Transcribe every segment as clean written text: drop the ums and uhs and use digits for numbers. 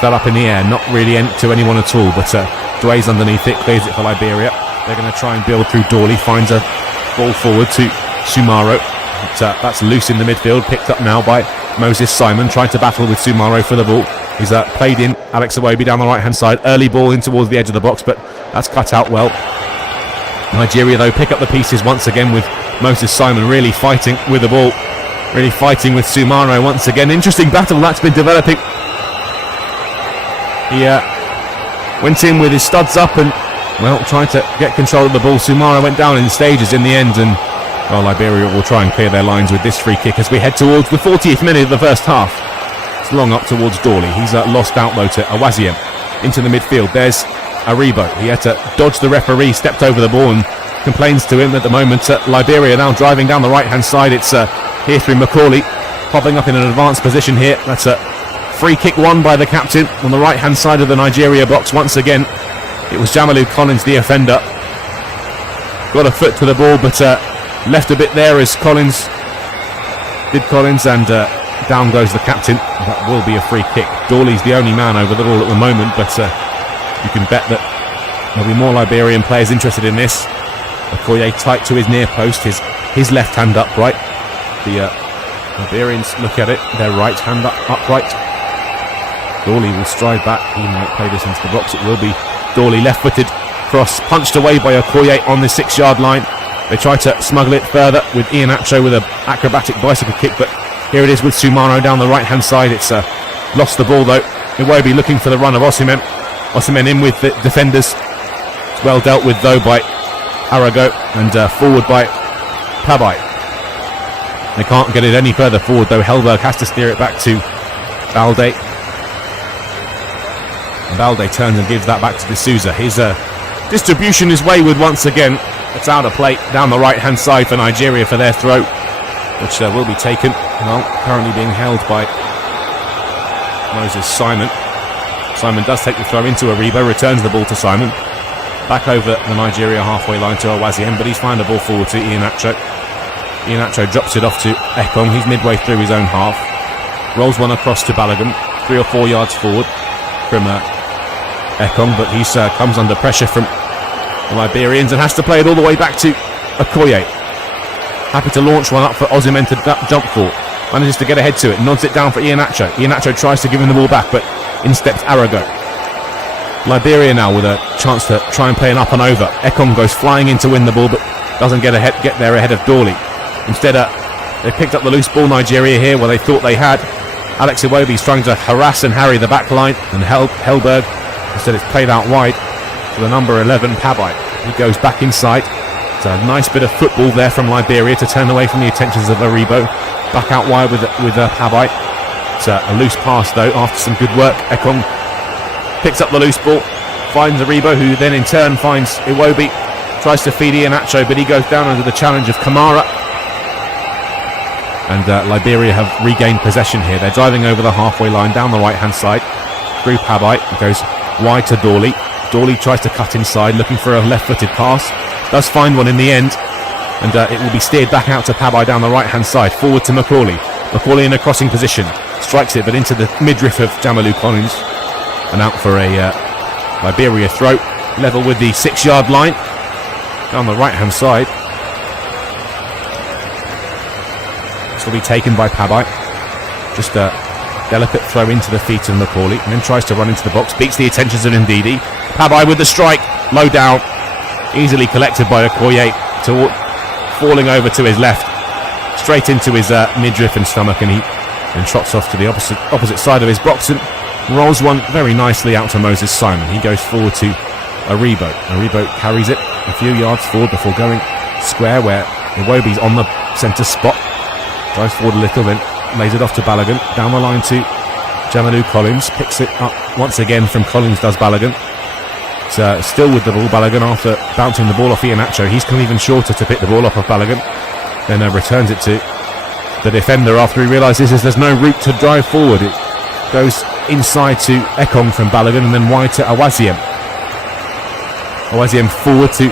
Puts that up in the air, not really to anyone at all, but Dway's underneath it, clears it for Liberia. They're going to try and build through Dawley, finds a ball forward to Sumaro. But, that's loose in the midfield, picked up now by Moses Simon, trying to battle with Sumaro for the ball. He's played in Alex Iwobi down the right hand side, early ball in towards the edge of the box, but that's cut out well. Nigeria though pick up the pieces once again with Moses Simon really fighting with the ball, really fighting with Sumaro once again. Interesting battle that's been developing. He went in with his studs up and, well, trying to get control of the ball. Sumaro went down in stages in the end, and, well, Liberia will try and clear their lines with this free kick as we head towards the 40th minute of the first half. It's long up towards Dawley. He's lost out though to Awaziem into the midfield. There's Aribo. He had to dodge the referee, stepped over the ball and complains to him at the moment. Liberia now driving down the right hand side. It's here through Macaulay, popping up in an advanced position here. That's a free kick won by the captain on the right hand side of the Nigeria box. Once again it was Jamalu Collins, the offender, got a foot to the ball but left a bit there as Collins and down goes the captain. That will be a free kick. Dawley's the only man over the ball at the moment, but you can bet that there'll be more Liberian players interested in this. Okoye tight to his near post, his left hand upright. The Liberians look at it, their right hand upright. Dawley will stride back. He might play this into the box. It will be Dawley, left-footed cross, punched away by Okoye on the 6-yard line. They try to smuggle it further with Ian Acho with an acrobatic bicycle kick, but here it is with Sumaro down the right-hand side. It's lost the ball though. Iwobi looking for the run of Osimhen. Osimhen in with the defenders. It's well dealt with though by Arago, and forward by Pabai. They can't get it any further forward though. Hellberg has to steer it back to Balde. And Balde turns and gives that back to D'Souza. His distribution is wayward once again. It's out of play down the right hand side for Nigeria for their throw, which will be taken. Well, currently being held by Moses Simon. Simon does take the throw into Aribo, returns the ball to Simon. Back over the Nigeria halfway line to Awaziem, but he's found a ball forward to Ian Acho. Ian Acho drops it off to Ekong. He's midway through his own half. Rolls one across to Balogun, 3 or 4 yards forward from Ekong, but he comes under pressure from the Liberians and has to play it all the way back to Okoye. Happy to launch one up for Osimhen to jump for. Manages to get ahead to it, nods it down for Ian Acho. Ian Acho tries to give him the ball back, but in steps Arago. Liberia now with a chance to try and play an up and over. Ekong goes flying in to win the ball, but doesn't get there ahead of Dawley. Instead, they picked up the loose ball, Nigeria, here where they thought they had. Alex Iwobi's trying to harass and harry the back line, and Hellberg, instead it's played out wide to the number 11, Pabai. He goes back inside. It's a nice bit of football there from Liberia to turn away from the attentions of Aribo. Back out wide with Pabai. It's a loose pass though after some good work. Ekong picks up the loose ball, finds Aribo, who then in turn finds Iwobi, tries to feed Ian Acho, but he goes down under the challenge of Kamara. And Liberia have regained possession here. They're driving over the halfway line down the right hand side through Pabai. It goes wide to Dawley. Dawley tries to cut inside, looking for a left-footed pass, does find one in the end, and it will be steered back out to Pabai down the right hand side, forward to Macaulay. Macaulay in a crossing position, strikes it but into the midriff of Jamalu Collins, and out for a Liberia throw, level with the 6-yard line down the right hand side. This will be taken by Pabai. Just a delicate throw into the feet of Macaulay, and then tries to run into the box, beats the attentions of Ndidi. Pabai with the strike, low down, easily collected by Okoye, falling over to his left, straight into his midriff and stomach, and he then trots off to the opposite side of his box and rolls one very nicely out to Moses Simon. He goes forward to Aribo. Aribo carries it a few yards forward before going square where Iwobi's on the centre spot. Drives forward a little, then lays it off to Balogun. Down the line to Jamalu Collins. Picks it up once again from Collins, does Balogun. It's still with the ball, Balogun, after bouncing the ball off Ian Acho. He's come even shorter to pick the ball up of Balogun. Then returns it to the defender after he realises there's no route to drive forward. It goes inside to Ekong from Balogun and then wide to Awaziem. Awaziem forward to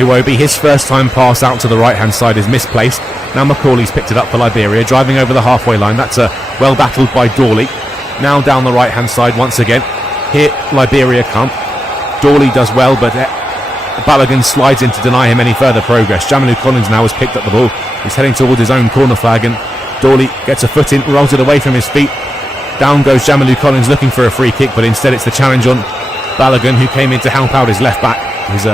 Iwobi. His first time pass out to the right hand side is misplaced. Now Macaulay's picked it up for Liberia, driving over the halfway line. That's well battled by Dawley. Now down the right hand side once again. Here Liberia come. Dawley does well, but Balogun slides in to deny him any further progress. Jamilu Collins now has picked up the ball. He's heading towards his own corner flag, and Dawley gets a foot in, rolls it away from his feet. Down goes Jamilu Collins looking for a free kick, but instead it's the challenge on Balogun, who came in to help out his left back, his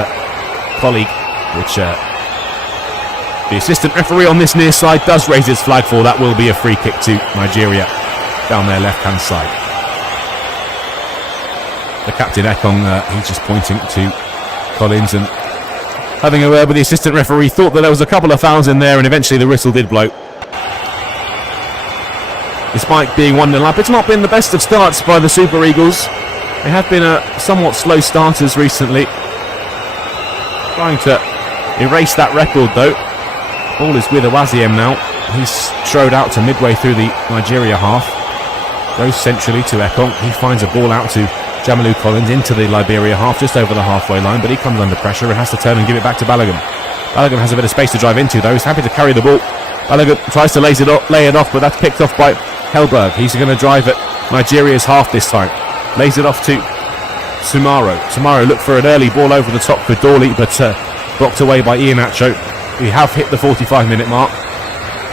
colleague, which the assistant referee on this near side does raise his flag for. That will be a free kick to Nigeria down their left hand side. The captain Ekong, he's just pointing to Collins and having a word with the assistant referee. Thought that there was a couple of fouls in there, and eventually the whistle did blow. Despite being 1-0 up, it's not been the best of starts by the Super Eagles. They have been somewhat slow starters recently. Trying to erase that record though. Ball is with Awaziem now. He's strode out to midway through the Nigeria half. Goes centrally to Ekong. He finds a ball out to Jamilu Collins into the Liberia half, just over the halfway line, but he comes under pressure and has to turn and give it back to Balogun. Balogun has a bit of space to drive into though. He's happy to carry the ball. Balogun tries to lay it off, but that's picked off by Helberg. He's going to drive at Nigeria's half this time. Lays it off to Sumaro. Sumaro looked for an early ball over the top for Dawley, but blocked away by Iheanacho. We have hit the 45-minute mark,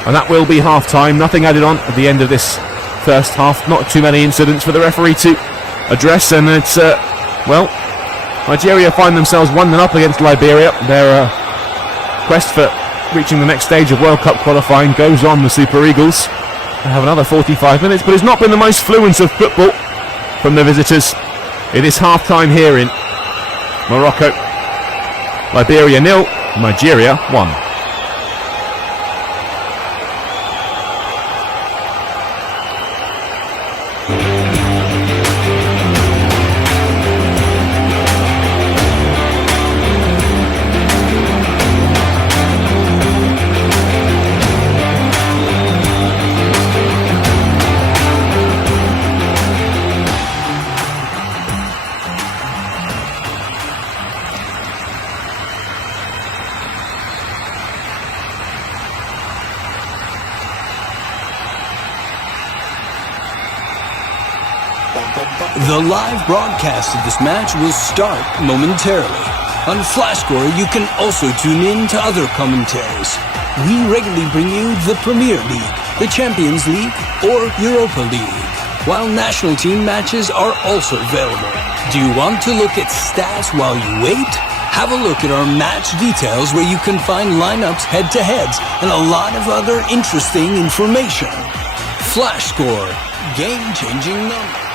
and that will be half-time. Nothing added on at the end of this first half. Not too many incidents for the referee to address, and it's, Nigeria find themselves 1-0 up against Liberia. Their quest for reaching the next stage of World Cup qualifying goes on. The Super Eagles have another 45 minutes, but it's not been the most fluent of football from the visitors. It is half-time here in Morocco. Liberia 0, Nigeria 1. The live broadcast of this match will start momentarily. On FlashScore, you can also tune in to other commentaries. We regularly bring you the Premier League, the Champions League, or Europa League, while national team matches are also available. Do you want to look at stats while you wait? Have a look at our match details where you can find lineups, head-to-heads, and a lot of other interesting information. FlashScore, game-changing numbers.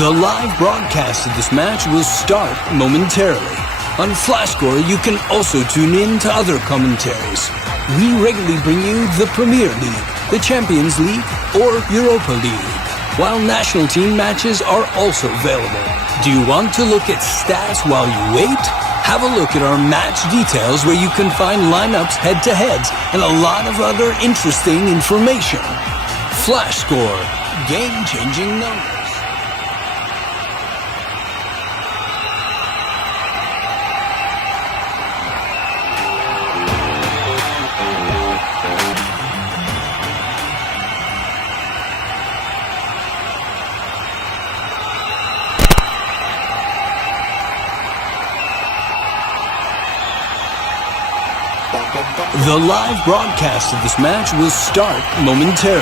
The live broadcast of this match will start momentarily. On FlashScore, you can also tune in to other commentaries. We regularly bring you the Premier League, the Champions League, or Europa League, while national team matches are also available. Do you want to look at stats while you wait? Have a look at our match details where you can find lineups, head-to-heads, and a lot of other interesting information. FlashScore, game-changing numbers. The live broadcast of this match will start momentarily.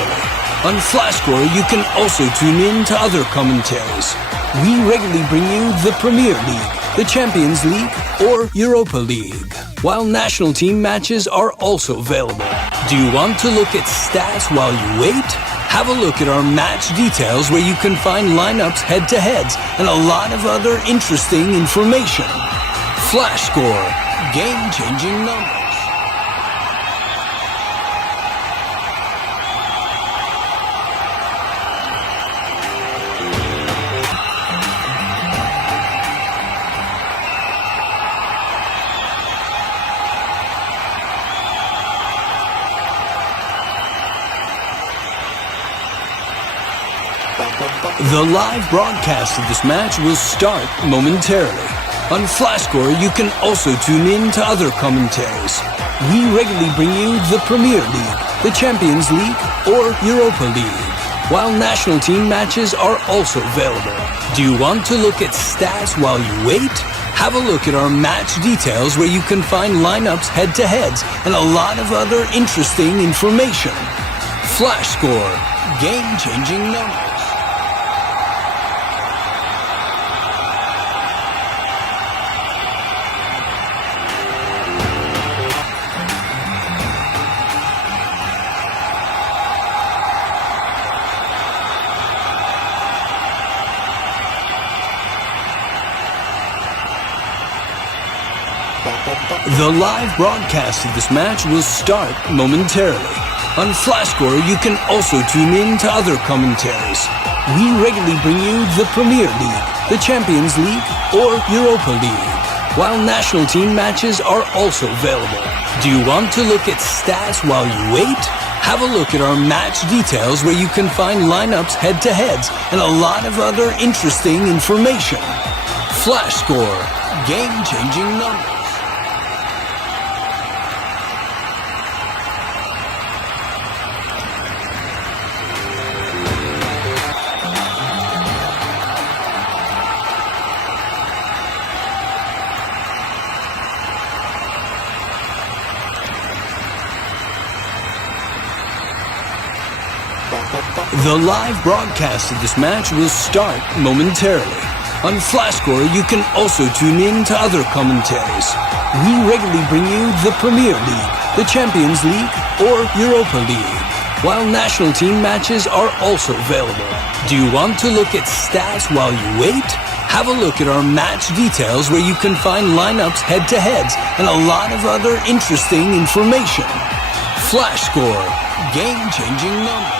On FlashScore, you can also tune in to other commentaries. We regularly bring you the Premier League, the Champions League, or Europa League, while national team matches are also available. Do you want to look at stats while you wait? Have a look at our match details where you can find lineups, head-to-heads, and a lot of other interesting information. FlashScore, game-changing numbers. The live broadcast of this match will start momentarily. On Flashscore, you can also tune in to other commentaries. We regularly bring you the Premier League, the Champions League, or Europa League, while national team matches are also available. Do you want to look at stats while you wait? Have a look at our match details where you can find lineups, head-to-heads, and a lot of other interesting information. Flashscore, game-changing numbers. The live broadcast of this match will start momentarily. On Flashscore, you can also tune in to other commentaries. We regularly bring you the Premier League, the Champions League, or Europa League, while national team matches are also available. Do you want to look at stats while you wait? Have a look at our match details where you can find lineups, head-to-heads, and a lot of other interesting information. Flashscore, game-changing numbers. The live broadcast of this match will start momentarily. On Flashscore, you can also tune in to other commentaries. We regularly bring you the Premier League, the Champions League, or Europa League, while national team matches are also available. Do you want to look at stats while you wait? Have a look at our match details where you can find lineups, head-to-heads, and a lot of other interesting information. Flashscore, game-changing numbers.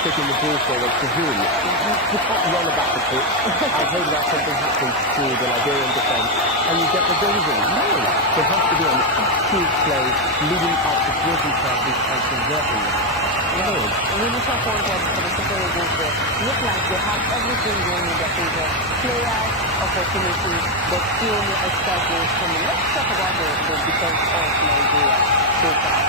Taking the ball forward to whom? You can't run about the pitch. I've heard about something happened to the Liberian defence and you get the danger. No, there has to be an active play leading up to breaking chances and converting them. No. We look at for the Super Eagles there. Look like they have everything going in their favor. Players, opportunities, but still no extra goals coming. Let's talk about the defence of Nigeria so far.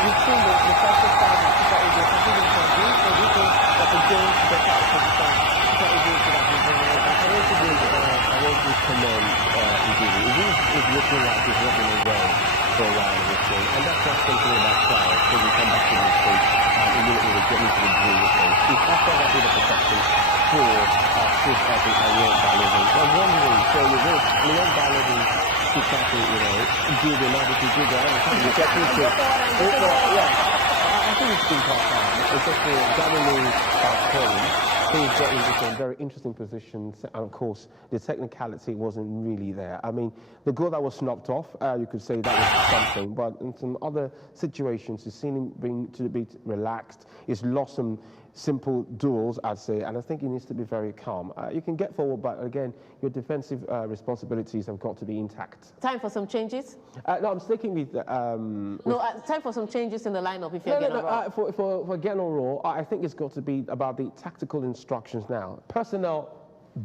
We've seen the defensive side of Super Eagles competing for games, so we think that the game better opposition Super Eagles should have been doing. I want to commend Igiri. Igiri is looking like he's not been well for a while in this game, and that's not something about trial, so we come back to this stage and immediately we get into the drill with things. He's after that bit of protection for Chris Evans and Leon Balogun. So I'm wondering, so with this, Leon Balogun to tackle, do the another to do the other, you get into it. I think it's been quite fine. It's just for Galilee Collins. So He's got into some very interesting positions, and of course, the technicality wasn't really there. I mean, the goal that was snubbed off, you could say that was something, but in some other situations, you've seen him being to be relaxed. He's lost some simple duels, I'd say, and I think he needs to be very calm. You can get forward, but again, your defensive responsibilities have got to be intact. Time for some changes? No, I'm sticking with... time for some changes in the lineup if you're getting for Geno Raw, I think it's got to be about the tactical instructions now. Personnel,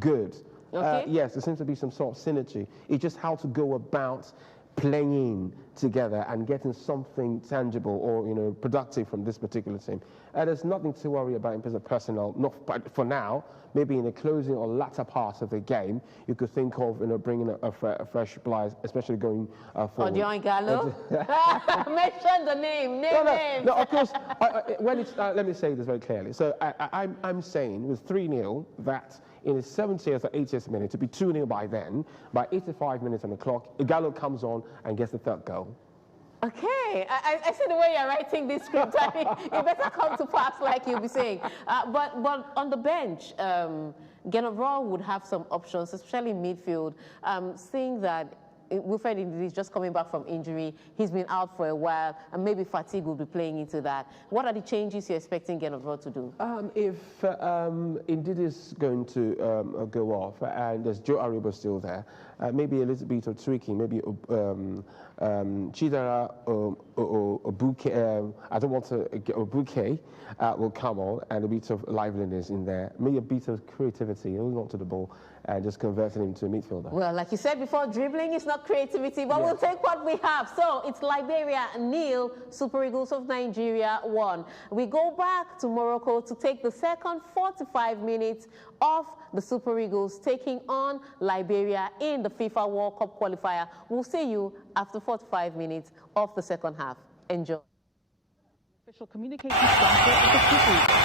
good. Okay. Yes, there seems to be some sort of synergy. It's just how to go about playing together and getting something tangible or productive from this particular team. There's nothing to worry about in terms of personnel. Not for now. Maybe in the closing or latter part of the game, you could think of bringing a fresh blood, especially going forward. Odion Gallo. Mention the name. No, of course. When it's let me say this very clearly. So I'm saying with 3-0 that in the 70th or 80th minute to be 2-0 by then, by 85 minutes on the clock, Gallo comes on and gets the third goal. Okay, I see the way you're writing this script. It better come to pass, like you'll be saying. But on the bench, Geno would have some options, especially in midfield, seeing that Wilfred is just coming back from injury. He's been out for a while, and maybe fatigue will be playing into that. What are the changes you're expecting Geno to do? If indeed is going to go off, and there's Joe Aribo still there, maybe a little bit of tweaking, maybe Chidera or Bouquet, I don't want to get a Bouquet will come on, and a bit of liveliness in there, maybe a bit of creativity, holding on to the ball and just converting him to a midfielder. Well, like you said before, dribbling is not creativity, but we'll take what we have. So it's Liberia 0, Super Eagles of Nigeria 1. We go back to Morocco to take the second 45 minutes of the Super Eagles taking on Liberia in the FIFA World Cup qualifier. We'll see you after 45 minutes of the second half. Enjoy. Official communication sponsor of the Super Eagles.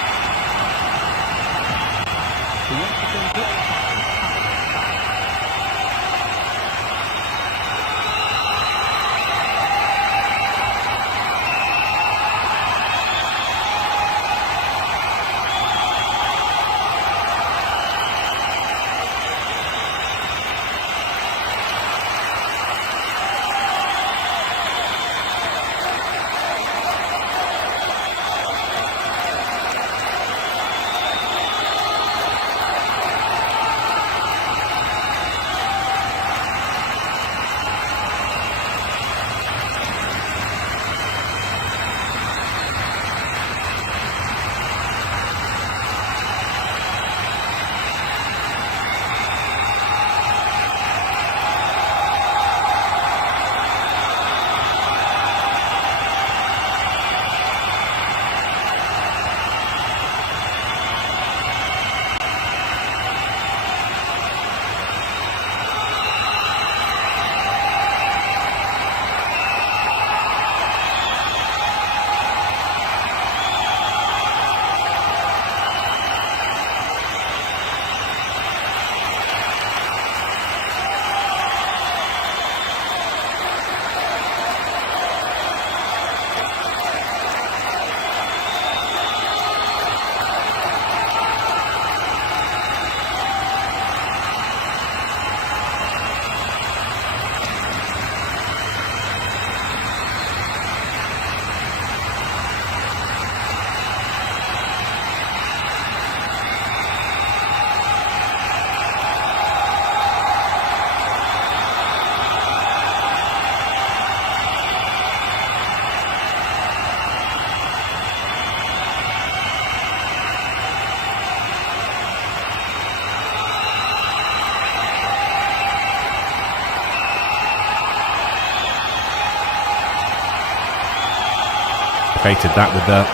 Created that with a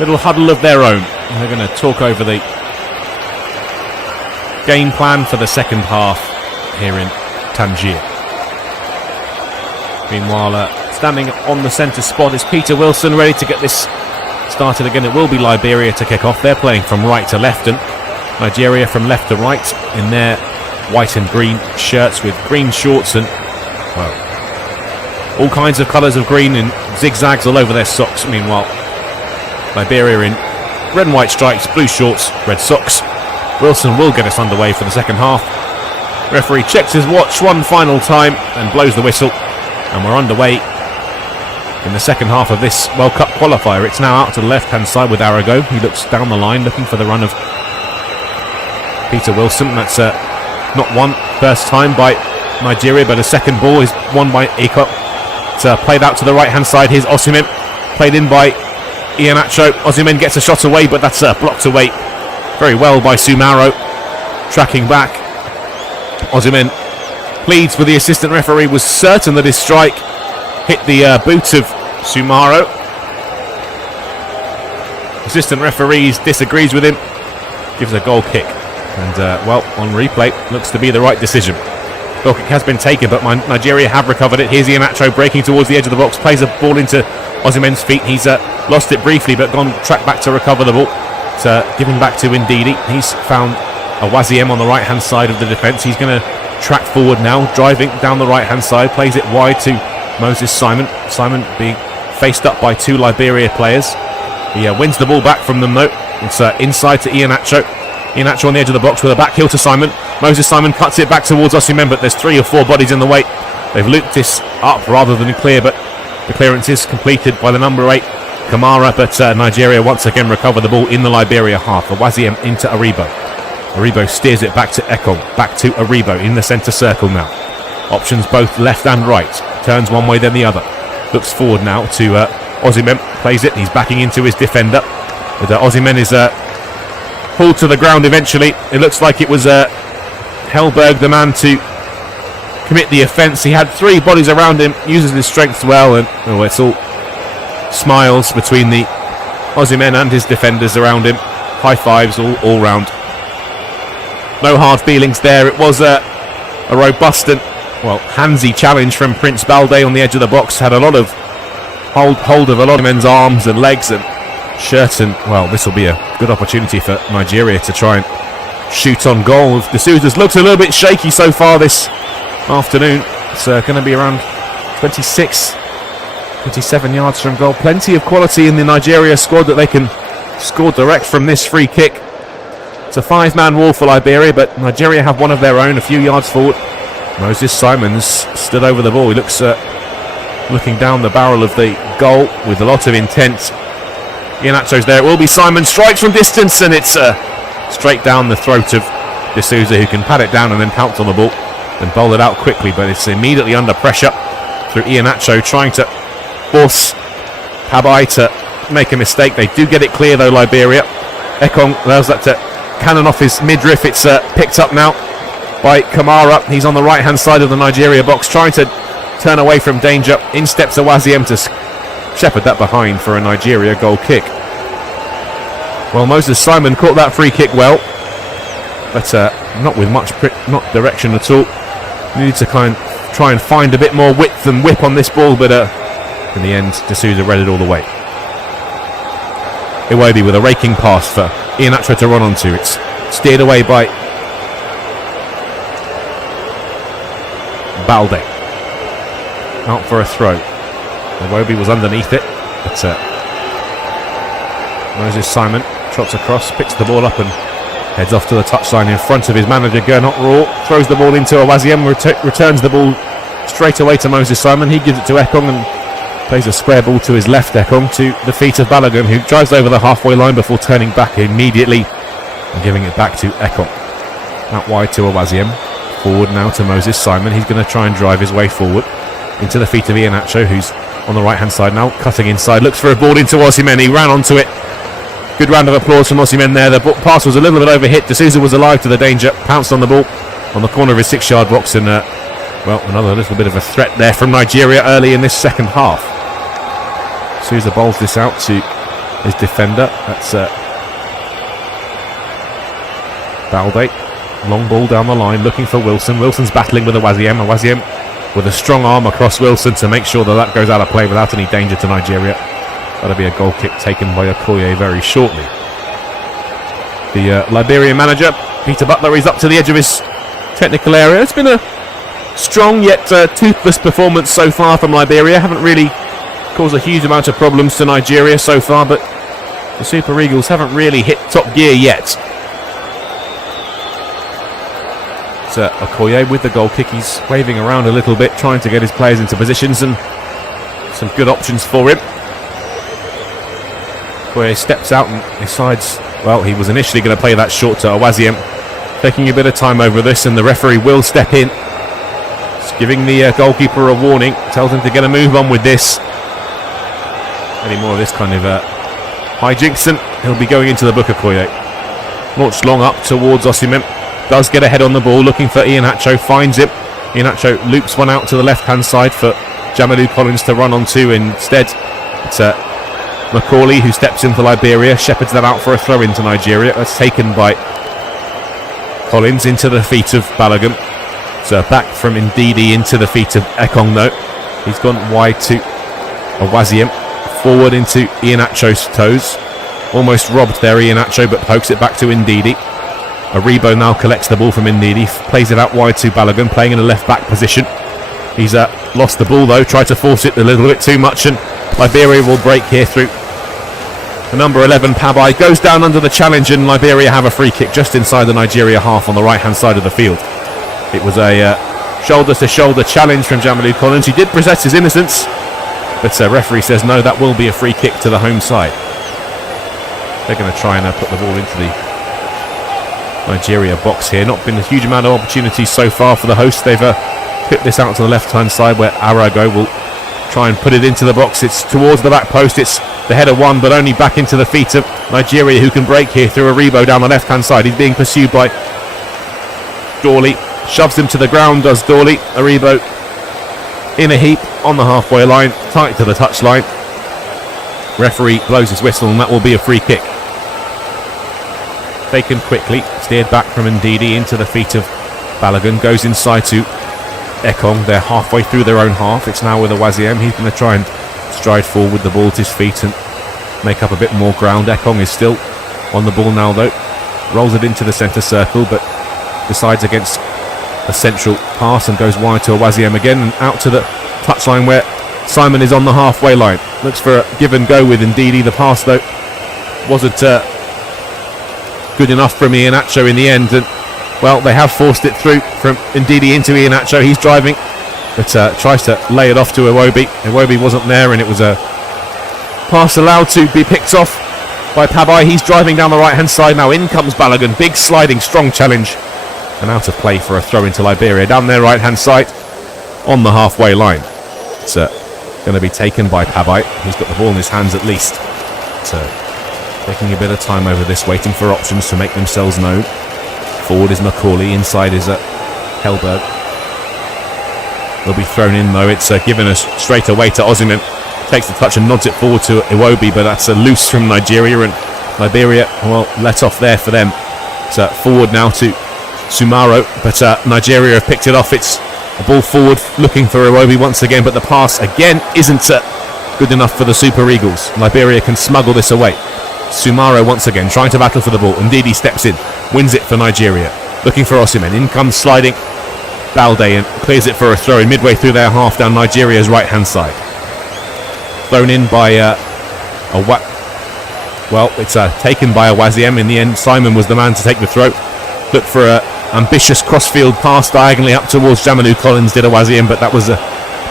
little huddle of their own. They're going to talk over the game plan for the second half here in Tangier. Meanwhile, standing on the centre spot is Peter Wilson, ready to get this started again. It will be Liberia to kick off. They're playing from right to left, and Nigeria from left to right in their white and green shirts with green shorts and, well, all kinds of colours of green and zigzags all over their socks. Meanwhile, Liberia in red and white stripes, blue shorts, red socks. Wilson will get us underway for the second half. Referee checks his watch one final time and blows the whistle, and we're underway in the second half of this World Cup qualifier. It's now out to the left-hand side with Arago. He looks down the line looking for the run of Peter Wilson. That's not one first time by Nigeria, but a second ball is won by Eko. It's played out to the right-hand side. Here's Osimhen, played in by Iheanacho. Osimhen gets a shot away, but that's blocked away very well by Sumaro. Tracking back, Osimhen pleads with the assistant referee, was certain that his strike hit the boot of Sumaro. Assistant referees disagrees with him, gives a goal kick, and well, on replay, looks to be the right decision. Goal kick has been taken, but Nigeria have recovered it. Here's Iheanacho breaking towards the edge of the box, plays a ball into Osimhen's feet. He's lost it briefly, but gone track back to recover the ball. It's given back to Ndidi. He's found Awaziem on the right hand side of the defence. He's going to track forward now, driving down the right hand side, plays it wide to Moses Simon. Simon being faced up by two Liberia players. He wins the ball back from them though. It's inside to Iheanacho. Iheanacho on the edge of the box with a back heel to Simon. Moses Simon cuts it back towards Osimhen, but there's 3 or 4 bodies in the way. They've looped this up rather than clear, but the clearance is completed by the number 8 Kamara, but Nigeria once again recover the ball in the Liberia half. Awaziem into Aribo. Aribo steers it back to Ekong, back to Aribo in the centre circle now. Options both left and right. Turns one way then the other. Looks forward now to Osimhen. Plays it. He's backing into his defender. But Osimhen is pulled to the ground eventually. It looks like it was Hellberg, the man to commit the offence. He had 3 bodies around him, uses his strength well, and it's all smiles between the Osimhen and his defenders around him. High fives all round. No hard feelings there. It was a robust and handsy challenge from Prince Balde on the edge of the box. Had a lot of hold of a lot of men's arms and legs and shirt, and this will be a good opportunity for Nigeria to try and shoot on goal. D'Souza's looks a little bit shaky so far this afternoon. It's going to be around 27 yards from goal. Plenty of quality in the Nigeria squad that they can score direct from this free kick. It's a 5-man wall for Liberia, but Nigeria have one of their own a few yards forward. Moses Simons stood over the ball. He looks looking down the barrel of the goal with a lot of intent. Iheanacho's there. It will be Simon. Strikes from distance, and it's straight down the throat of D'Souza, who can pat it down and then pounce on the ball and bowl it out quickly, but it's immediately under pressure through Iheanacho, trying to force Habai to make a mistake. They do get it clear though, Liberia. Ekong allows that to cannon off his midriff. It's picked up now by Kamara. He's on the right hand side of the Nigeria box, trying to turn away from danger. In steps Awaziem to shepherd that behind for a Nigeria goal kick. Well, Moses Simon caught that free kick well, but not with much not direction at all. Needed to try and find a bit more width and whip on this ball, but in the end, D'Souza read it all the way. Iwobi with a raking pass for Iheanacho to run onto. It's steered away by Balde. Out for a throw. Iwobi was underneath it, but Moses Simon trots across, picks the ball up and heads off to the touchline in front of his manager Gernot Raw. Throws the ball into Awaziem, returns the ball straight away to Moses Simon. He gives it to Ekong and plays a square ball to his left, Ekong, to the feet of Balogun, who drives over the halfway line before turning back immediately and giving it back to Ekong. Out wide to Awaziem. Forward now to Moses Simon. He's going to try and drive his way forward into the feet of Iheanacho, who's on the right hand side now, cutting inside, looks for a ball into Osimhen. He ran onto it. Good round of applause from Osimhen there. The pass was a little bit overhit. D'Souza was alive to the danger, pounced on the ball on the corner of his 6-yard box, and another little bit of a threat there from Nigeria early in this second half. D'Souza bowls this out to his defender. That's Balde. Long ball down the line, looking for Wilson. Wilson's battling with Awaziem. Awaziem with a strong arm across Wilson to make sure that goes out of play without any danger to Nigeria. That'll be a goal kick taken by Okoye very shortly. The Liberian manager, Peter Butler, is up to the edge of his technical area. It's been a strong yet toothless performance so far from Liberia. Haven't really caused a huge amount of problems to Nigeria so far, but the Super Eagles haven't really hit top gear yet. Okoye with the goal kick. He's waving around a little bit, trying to get his players into positions, and some good options for him. Okoye steps out and decides, well, he was initially going to play that short to Awaziem, taking a bit of time over this, and the referee will step in. Just giving the goalkeeper a warning, tells him to get a move on with this. Any more of this kind of hijinks, and he'll be going into the book. Okoye launched long up towards Osimhen, does get ahead on the ball, looking for Iheanacho, finds him. Iheanacho loops one out to the left hand side for Jamalou Collins to run onto. Instead, it's Macaulay who steps in for Liberia, shepherds that out for a throw into Nigeria. That's taken by Collins into the feet of Balogun. So back from Ndidi into the feet of Ekong though. He's gone wide to Awaziem, forward into Iheanacho's toes. Almost robbed there, Iheanacho, but pokes it back to Ndidi. Aribo now collects the ball from Ndidi, plays it out wide to Balogun, playing in a left back position. He's lost the ball though, tried to force it a little bit too much, and Liberia will break here through. The number 11 Pabai goes down under the challenge, and Liberia have a free kick just inside the Nigeria half on the right hand side of the field. It was a shoulder to shoulder challenge from Jamalou Collins. He did possess his innocence, but referee says no, that will be a free kick to the home side. They're going to try and put the ball into the Nigeria box here. Not been a huge amount of opportunities so far for the hosts. They've put this out to the left hand side where Arago will try and put it into the box. It's towards the back post. It's the header one, but only back into the feet of Nigeria, who can break here through Aribo down the left hand side. He's being pursued by Dawley, shoves him to the ground, does Dawley. Aribo in a heap on the halfway line, tight to the touchline. Referee blows his whistle, and that will be a free kick. Taken quickly, steered back from Ndidi into the feet of Balogun, goes inside to Ekong. They're halfway through their own half. It's now with Awaziem. He's going to try and stride forward with the ball at his feet and make up a bit more ground. Ekong is still on the ball now though, rolls it into the centre circle, but decides against a central pass and goes wide to Awaziem again, and out to the touchline where Simon is on the halfway line. Looks for a give and go with Ndidi. The pass though wasn't good enough from Iheanacho in the end, and well, they have forced it through from Ndidi into Iheanacho. He's driving, but tries to lay it off to Iwobi. Iwobi wasn't there, and it was a pass allowed to be picked off by Pabai. He's driving down the right hand side now. In comes Balogun, big sliding strong challenge, and out of play for a throw into Liberia down their right hand side on the halfway line. It's going to be taken by Pabai. He's got the ball in his hands at least. Taking a bit of time over this, waiting for options to make themselves known. Forward is Macaulay, inside is Helberg. Will be thrown in though. It's given us straight away to Osimhen. Takes the touch and nods it forward to Iwobi, but that's a loose from Nigeria, and Liberia, well, let off there for them. It's forward now to Sumaro, but Nigeria have picked it off. It's a ball forward looking for Iwobi once again, but the pass again isn't good enough for the Super Eagles. Liberia can smuggle this away. Sumaro once again trying to battle for the ball. Ndidi steps in, wins it for Nigeria, looking for Osimhen. In comes sliding Balde and clears it for a throw in midway through their half down Nigeria's right hand side. Thrown in by it's taken by Awaziem. In the end, Simon was the man to take the throw. Looked for a ambitious crossfield pass diagonally up towards Jamalou Collins, did Awaziem, but that was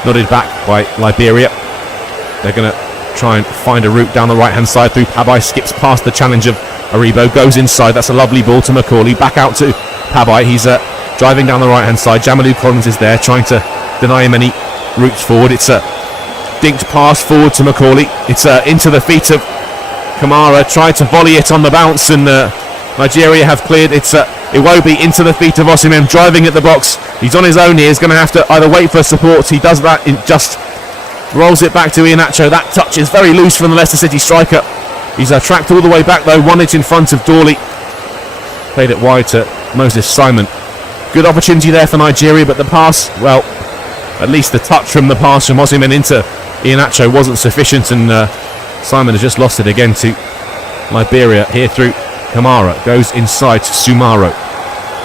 nodded back by Liberia. They're going to try and find a route down the right hand side through Pabai. Skips past the challenge of Aribo, goes inside. That's a lovely ball to Macaulay, back out to Pabai. He's driving down the right hand side. Jamalou Collins is there trying to deny him any routes forward. It's a dinked pass forward to Macaulay. It's into the feet of Kamara, tried to volley it on the bounce, and Nigeria have cleared. It's Iwobi into the feet of Osimhen, driving at the box. He's on his own here. He's going to have to either wait for support. He does that, just rolls it back to Iheanacho. That touch is very loose from the Leicester City striker. He's tracked all the way back though, 1 inch in front of Dawley. Played it wide to Moses Simon. Good opportunity there for Nigeria, but the pass, well, at least the touch from the pass from Osimhen into Iheanacho wasn't sufficient, and Simon has just lost it again to Liberia here through Kamara. Goes inside to Sumaro.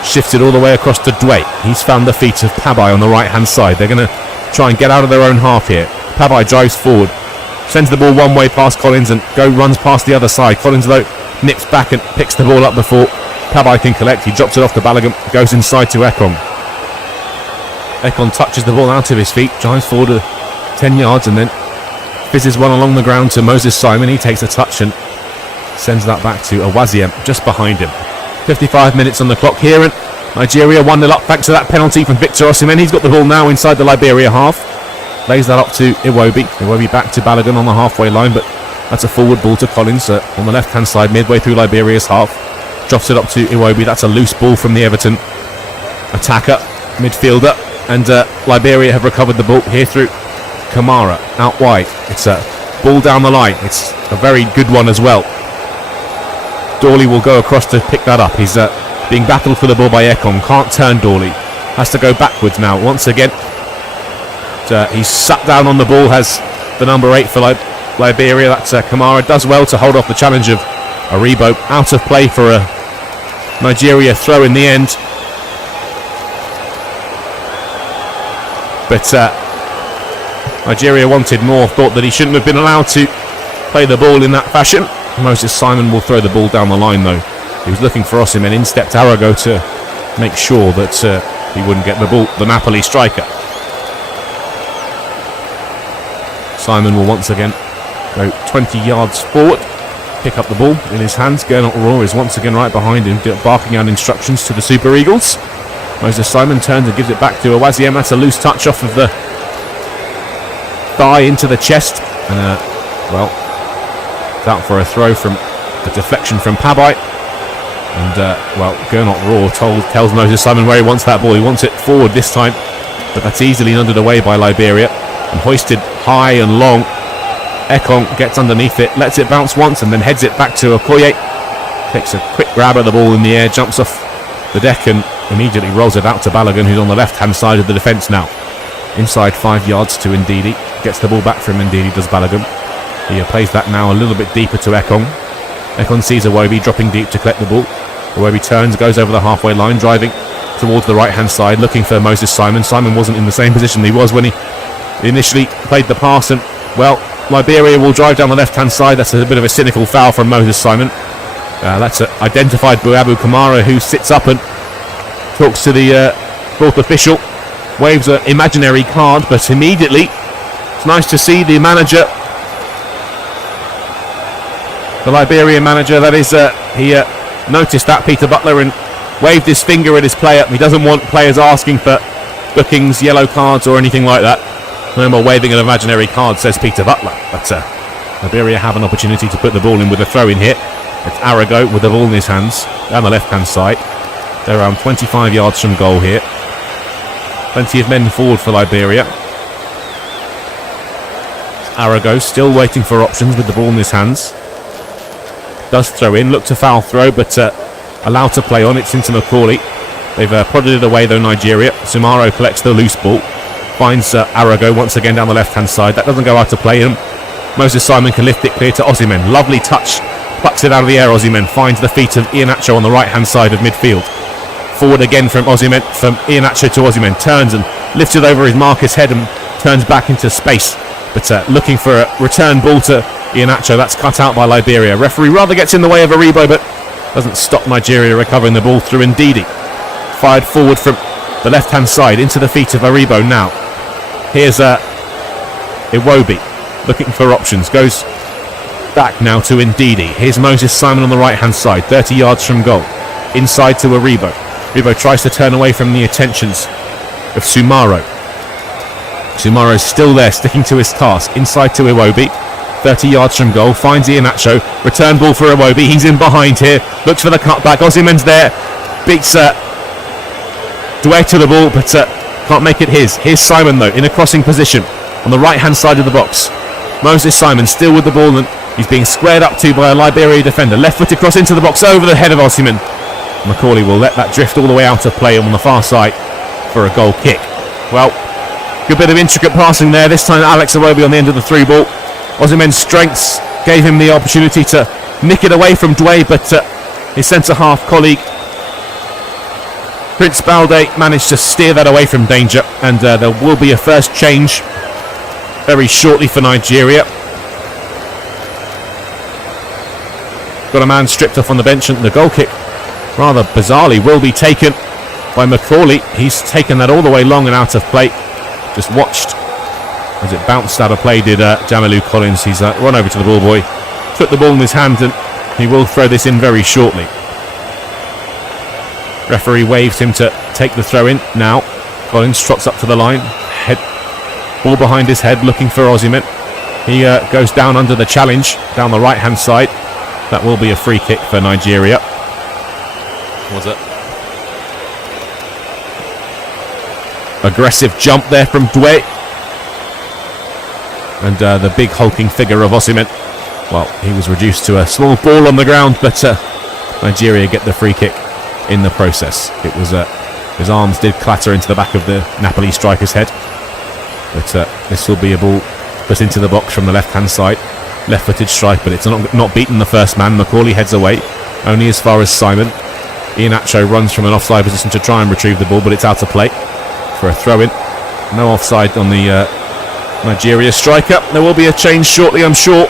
Shifted all the way across to Dway. He's found the feet of Pabai on the right hand side. They're going to try and get out of their own half here. Pabai drives forward, sends the ball one way past Collins and runs past the other side. Collins though nips back and picks the ball up before Pabai can collect. He drops it off to Balogun. Goes inside to Ekong. Ekong touches the ball out of his feet. Drives forward 10 yards and then fizzes one along the ground to Moses Simon. He takes a touch and sends that back to Awaziem just behind him. 55 minutes on the clock here, and Nigeria 1-0 up thanks to that penalty from Victor Osimhen. He's got the ball now inside the Liberia half. Lays that up to Iwobi. Iwobi back to Balogun on the halfway line, but that's a forward ball to Collins on the left-hand side, midway through Liberia's half. Drops it up to Iwobi. That's a loose ball from the Everton attacker, midfielder, and Liberia have recovered the ball here through Kamara, out wide. It's a ball down the line. It's a very good one as well. Dawley will go across to pick that up. He's being battled for the ball by Ekong. Can't turn Dawley. Has to go backwards now once again. He's sat down on the ball, has the number 8 for Liberia. That's Kamara. Does well to hold off the challenge of Aribo. Out of play for a Nigeria throw in the end. But Nigeria wanted more. Thought that he shouldn't have been allowed to play the ball in that fashion. Moses Simon will throw the ball down the line though. He was looking for Osimhen. In stepped Arago to make sure that he wouldn't get the ball, the Napoli striker. Simon will once again go 20 yards forward, pick up the ball in his hands. Gernot Rohr is once again right behind him, barking out instructions to the Super Eagles. Moses Simon turns and gives it back to Awaziem. That's a loose touch off of the thigh into the chest, and it's out for a throw from the deflection from Pabai. And Gernot Rohr tells Moses Simon where he wants that ball. He wants it forward this time, but that's easily nodded away by Liberia and hoisted high and long. Ekong gets underneath it, lets it bounce once, and then heads it back to Okoye. Takes a quick grab at the ball in the air, jumps off the deck, and immediately rolls it out to Balogun, who's on the left-hand side of the defence now. Inside 5 yards to Ndidi. Gets the ball back from Ndidi, does Balogun. He plays that now a little bit deeper to Ekong. Ekong sees Iwobi dropping deep to collect the ball. Iwobi turns, goes over the halfway line, driving towards the right-hand side, looking for Moses Simon. Simon wasn't in the same position he was when he initially played the pass, and Liberia will drive down the left-hand side. That's a bit of a cynical foul from Moses Simon. That's identified Buabu Kamara, who sits up and talks to the fourth official, waves an imaginary card, but immediately it's nice to see the manager, the Liberian manager, that is, he noticed that, Peter Butler, and waved his finger at his player. He doesn't want players asking for bookings, yellow cards or anything like that. No more waving an imaginary card, says Peter Butler. But Liberia have an opportunity to put the ball in with a throw in here. It's Arago with the ball in his hands down the left-hand side. They're around 25 yards from goal here. Plenty of men forward for Liberia. Arago still waiting for options with the ball in his hands. Does throw in, look to foul throw, but allowed to play on. It's into Macaulay. They've prodded it away though, Nigeria. Sumaro collects the loose ball. Finds Arago once again down the left-hand side. That doesn't go out to play. And Moses Simon can lift it clear to Osimhen. Lovely touch. Plucks it out of the air. Osimhen finds the feet of Iheanacho on the right-hand side of midfield. Forward again from Osimhen, from Iheanacho to Osimhen. Turns and lifts it over his marker's head and turns back into space. But looking for a return ball to Iheanacho. That's cut out by Liberia. Referee rather gets in the way of Aribo, but doesn't stop Nigeria recovering the ball through Ndidi. Fired forward from the left-hand side into the feet of Aribo now. Here's Iwobi looking for options. Goes back now to Ndidi. Here's Moses Simon on the right-hand side, 30 yards from goal. Inside to Aribo. Aribo tries to turn away from the attentions of Sumaro. Sumaro's still there, sticking to his task. Inside to Iwobi. 30 yards from goal. Finds Iheanacho. Return ball for Iwobi. He's in behind here. Looks for the cutback. Osimhen's there. Beats Douay to the ball, but can't make it his. Here's Simon though, in a crossing position on the right-hand side of the box. Moses Simon still with the ball, and he's being squared up to by a Liberia defender. Left-footed cross into the box over the head of Osimhen. Macaulay will let that drift all the way out of play on the far side for a goal kick. Well, good bit of intricate passing there. This time Alex Iwobi on the end of the through ball. Osimhen's strengths gave him the opportunity to nick it away from Douay, but his centre-half colleague Prince Balde managed to steer that away from danger, and there will be a first change very shortly for Nigeria. Got a man stripped off on the bench, and the goal kick rather bizarrely will be taken by Macaulay. He's taken that all the way long and out of play. Just watched as it bounced out of play, did Jamilu Collins. He's run over to the ball boy, took the ball in his hand, and he will throw this in very shortly. Referee waves him to take the throw in now. Collins trots up to the line, ball behind his head, looking for Osimhen. He goes down under the challenge, down the right hand side. That will be a free kick for Nigeria. Was it? Aggressive jump there from Dwe. And the big hulking figure of Osimhen, well, he was reduced to a small ball on the ground, but Nigeria get the free kick in the process. It was his arms did clatter into the back of the Napoli striker's head, but this will be a ball put into the box from the left-hand side. Left-footed strike, but it's not beaten the first man. Macaulay heads away, only as far as Simon. Iheanacho runs from an offside position to try and retrieve the ball, but it's out of play for a throw-in. No offside on the Nigeria striker. There will be a change shortly, I'm sure.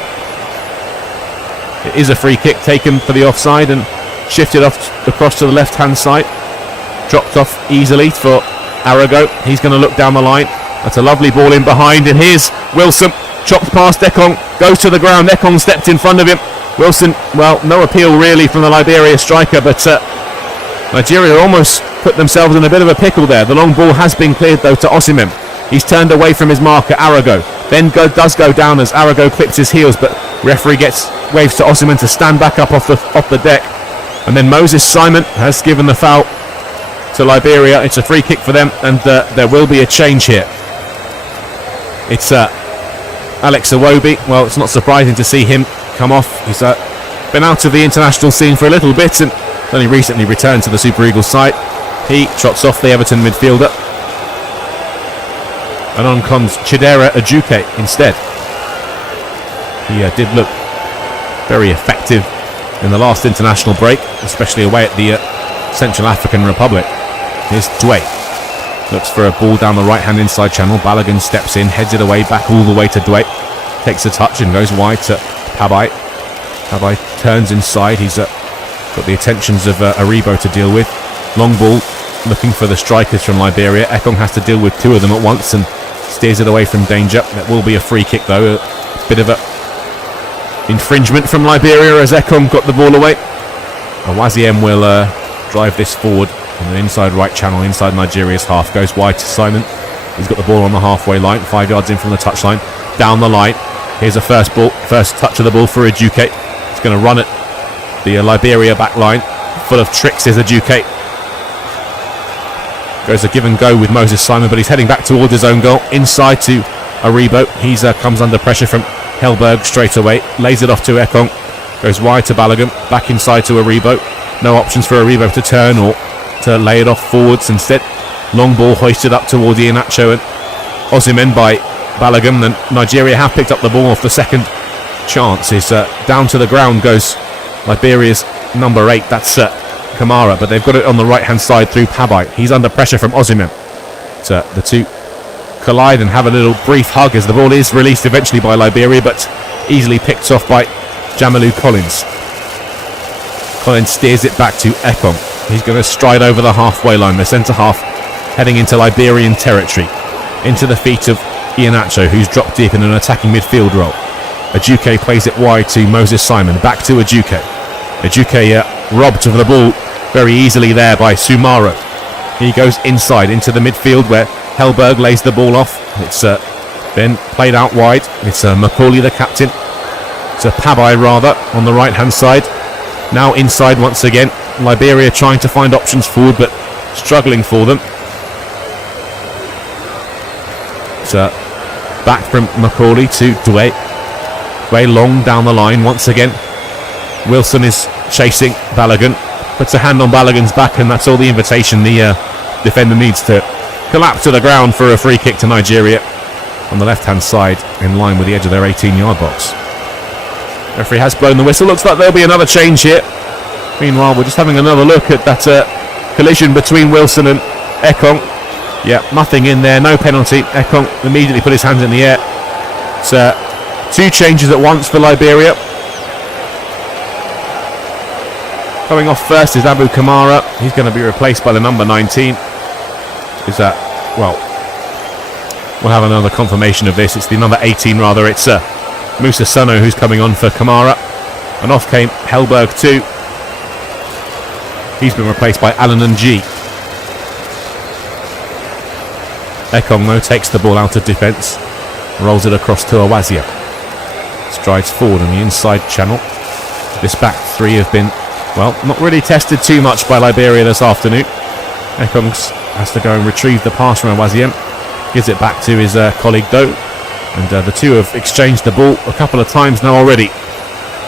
It is a free kick taken for the offside and shifted off across to the left-hand side. Dropped off easily for Arago. He's going to look down the line. That's a lovely ball in behind, and here's Wilson. Chopped past Ekong, goes to the ground. Ekong stepped in front of him. Wilson, well, no appeal really from the Liberia striker, but Nigeria almost put themselves in a bit of a pickle there. The long ball has been cleared though to Osimhen. He's turned away from his marker, Arago. Then does go down as Arago clips his heels, but referee waves to Osimhen to stand back up off the deck. And then Moses Simon has given the foul to Liberia. It's a free kick for them, and there will be a change here. It's Alex Iwobi. Well, it's not surprising to see him come off. He's been out of the international scene for a little bit and only recently returned to the Super Eagles side. He trots off the Everton midfielder, and on comes Chidera Ajuke instead. He did look very effective in the last international break, especially away at the Central African Republic. Here's Dwe. Looks for a ball down the right-hand inside channel. Balogun steps in, heads it away, back all the way to Dwe. Takes a touch and goes wide to Pabai. Pabai turns inside. He's got the attentions of Aribo to deal with. Long ball, looking for the strikers from Liberia. Ekong has to deal with two of them at once and steers it away from danger. That will be a free kick though. A bit of a infringement from Liberia as Ekong got the ball away. Awaziem will drive this forward on the inside right channel, inside Nigeria's half. Goes wide to Simon. He's got the ball on the halfway line, 5 yards in from the touchline. Down the line. Here's a first touch of the ball for Ajuke. He's going to run it. The Liberia back line, full of tricks, is Ajuke. Goes a give and go with Moses Simon, but he's heading back towards his own goal. Inside to Aribo. He comes under pressure from Helberg straight away. Lays it off to Ekong. Goes wide to Balogun. Back inside to Aribo. No options for Aribo to turn or to lay it off forwards. Instead, long ball hoisted up towards Iheanacho and Osimhen by Balogun. And Nigeria have picked up the ball off the second chance. Is down to the ground goes Liberia's number 8. That's Kamara, but they've got it on the right hand side through Pabai. He's under pressure from Osimhen. So the two collide and have a little brief hug as the ball is released eventually by Liberia, but easily picked off by Jamilu Collins. Collins steers it back to Ekong. He's going to stride over the halfway line, the centre half, heading into Liberian territory, into the feet of Iheanacho, who's dropped deep in an attacking midfield role. Ajuke plays it wide to Moses Simon, back to Ajuke. Ajuke robbed of the ball very easily there by Sumaro. He goes inside into the midfield where Helberg lays the ball off. It's then played out wide. It's Macaulay, the captain, to Pabai rather, on the right hand side. Now inside once again. Liberia trying to find options forward, but struggling for them. So back from Macaulay to Dwe. Dwe long down the line once again. Wilson is chasing Balogun. Puts a hand on Balogun's back, and that's all the invitation the defender needs to collapse to the ground for a free kick to Nigeria on the left hand side, in line with the edge of their 18-yard box. Referee has blown the whistle. Looks like there'll be another change here. Meanwhile, we're just having another look at that collision between Wilson and Ekong. Yeah, nothing in there, no penalty. Ekong immediately put his hands in the air. It's two changes at once for Liberia. Coming off first is Abu Kamara. He's going to be replaced by the number 19. Is that, well, we'll have another confirmation of this. It's the number 18 rather. It's Musa Sano who's coming on for Kamara. And off came Helberg too. He's been replaced by Alan and G. Ekong though takes the ball out of defence. Rolls it across to Awazia. Strides forward on the inside channel. This back three have been, well, not really tested too much by Liberia this afternoon. Ekong has to go and retrieve the pass from Awaziem. Gives it back to his colleague Doe. And the two have exchanged the ball a couple of times now already.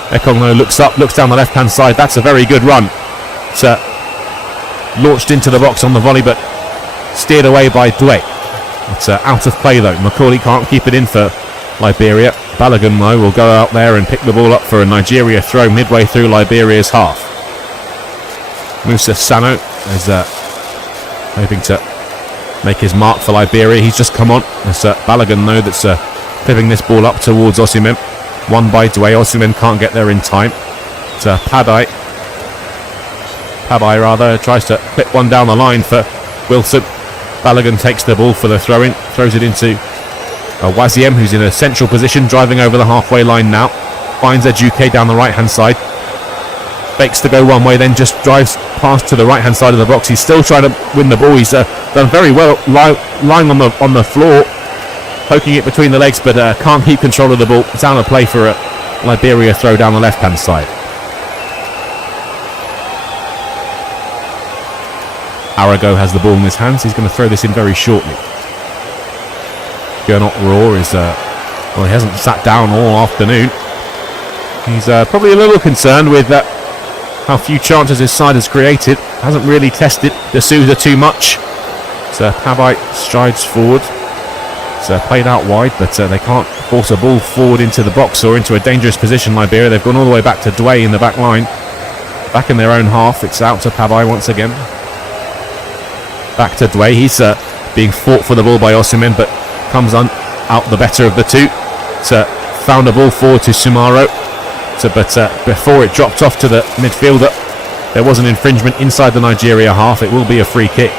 Ekong though looks up, looks down the left hand side. That's a very good run. It's launched into the box on the volley but steered away by Dwe. It's out of play though. Macaulay can't keep it in for Liberia. Balogun though will go out there and pick the ball up for a Nigeria throw midway through Liberia's half. Musa Sano is hoping to make his mark for Liberia. He's just come on. It's Balogun though that's pipping this ball up towards Osimhen. Won by Dwe. Osimhen can't get there in time. It's Padai rather tries to clip one down the line for Wilson. Balogun takes the ball for the throw-in, throws it into Waziem, who's in a central position, driving over the halfway line now. Finds Ejuke down the right-hand side. Fakes to go one way, then just drives past to the right-hand side of the box. He's still trying to win the ball. He's done very well lying on the floor, poking it between the legs, but can't keep control of the ball. It's out of play for a Liberia throw down the left-hand side. Arago has the ball in his hands. He's going to throw this in very shortly. Gernot Roar is, well, he hasn't sat down all afternoon. He's probably a little concerned with how few chances his side has created. Hasn't really tested D'Souza too much. So Pavai strides forward. It's played out wide, but they can't force a ball forward into the box or into a dangerous position, Liberia. They've gone all the way back to Dwe in the back line. Back in their own half. It's out to Pavai once again. Back to Dwe. He's being fought for the ball by Osimhen, but comes out the better of the two. Found a ball forward to Sumaro. But before it dropped off to the midfielder, there was an infringement inside the Nigeria half. It will be a free kick.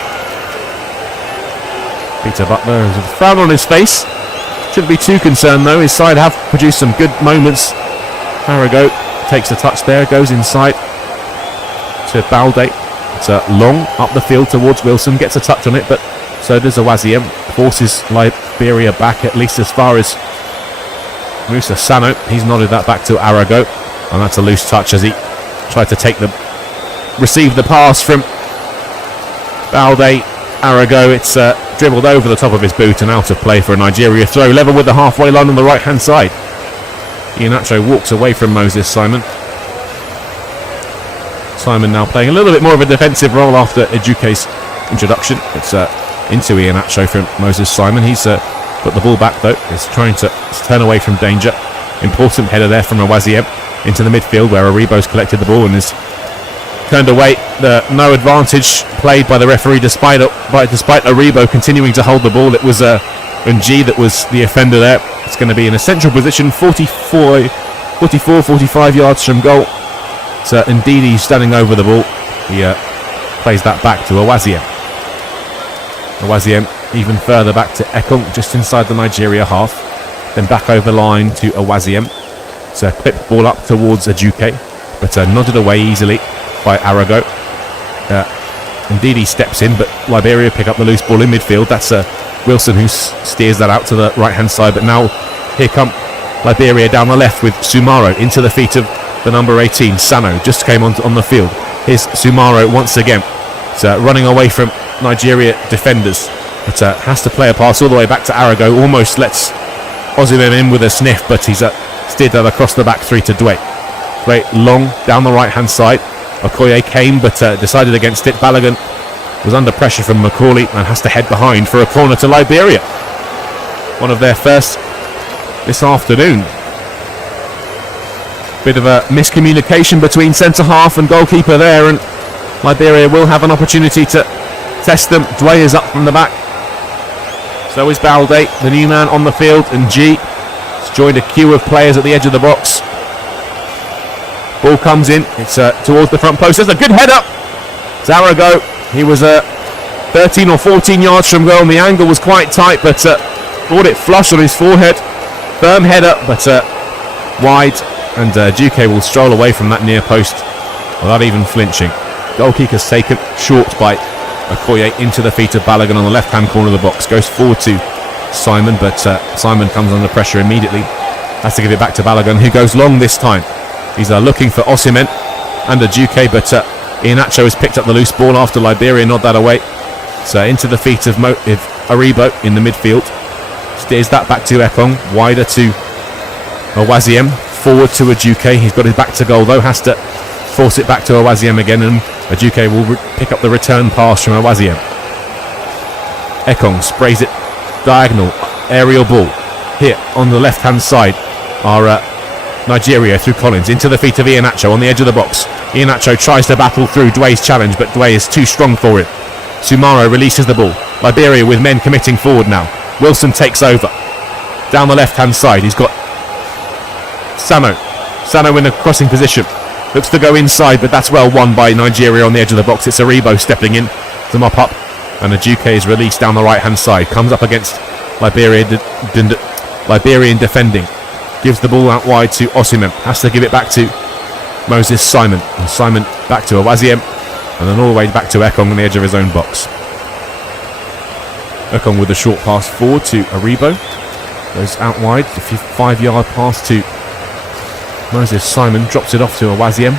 Peter Butler has a frown on his face. Shouldn't be too concerned though. His side have produced some good moments. Arago takes the touch there, goes inside to Balde. It's long up the field towards Wilson, gets a touch on it, but so does Awaziem. Forces Liberia back at least as far as Musa Sano. He's nodded that back to Arago, and that's a loose touch as he tried to receive the pass from Balde. Arago, it's dribbled over the top of his boot and out of play for a Nigeria throw, level with the halfway line on the right hand side. Iheanacho walks away from Moses Simon. Simon now playing a little bit more of a defensive role after Ejuke's introduction. It's into Iheanacho from Moses Simon. He's got the ball back though. He's trying to turn away from danger. Important header there from Awaziem into the midfield where Aribo's collected the ball and is turned away. No advantage played by the referee despite Aribo continuing to hold the ball. It was Nji that was the offender there. It's going to be in a central position, 45 yards from goal. So indeed he's standing over the ball. He plays that back to Awaziem. Awaziem even further back to Ekong, just inside the Nigeria half. Then back over the line to Awaziem. So clipped ball up towards Ejuke, but nodded away easily by Arago. Indeed he steps in, but Liberia pick up the loose ball in midfield. That's Wilson who steers that out to the right hand side, but now here come Liberia down the left with Sumaro into the feet of the number 18, Sano, just came on the field. Here's Sumaro once again. Running away from Nigeria defenders, but has to play a pass all the way back to Arago. Almost lets Osimhen in with a sniff, but he's steered that across the back three to Dwe. Dwe long down the right hand side. Okoye came, but decided against it. Balogun was under pressure from Macaulay and has to head behind for a corner to Liberia. One of their first this afternoon. Bit of a miscommunication between centre half and goalkeeper there, and Liberia will have an opportunity to test them. Dwe is up from the back. So is Balde, the new man on the field, and G has joined a queue of players at the edge of the box. Ball comes in. It's towards the front post. There's a good header. Zarago, he was 13 or 14 yards from goal, and the angle was quite tight, but brought it flush on his forehead. Firm header, but wide, and Duque will stroll away from that near post without even flinching. Goal kick is taken short by Okoye into the feet of Balogun on the left-hand corner of the box. Goes forward to Simon, but Simon comes under pressure immediately. Has to give it back to Balogun, who goes long this time. He's looking for Osimhen and Duque, but Iheanacho has picked up the loose ball after Liberia nod that away. So into the feet of Aribo in the midfield. Steers that back to Ekong, wider to Owaziem, forward to Aduke. He's got his back to goal though, has to force it back to Owaziem again, and Aduke will pick up the return pass from Owaziem. Ekong sprays it diagonal, aerial ball. Here on the left hand side are Nigeria through Collins into the feet of Iheanacho on the edge of the box. Iheanacho tries to battle through Dway's challenge, but Dway is too strong for it. Sumaro releases the ball. Liberia with men committing forward now. Wilson takes over. Down the left hand side he's got Sano. Sano in a crossing position. Looks to go inside, but that's well won by Nigeria on the edge of the box. It's Aribo stepping in to mop up, and Aduke is released down the right hand side. Comes up against Liberian defending. Gives the ball out wide to Osimhen. Has to give it back to Moses Simon. And Simon back to Owaziem, and then all the way back to Ekong on the edge of his own box. Ekong with a short pass forward to Aribo. Goes out wide. A 5-yard pass to Moses Simon. Drops it off to Owaziem.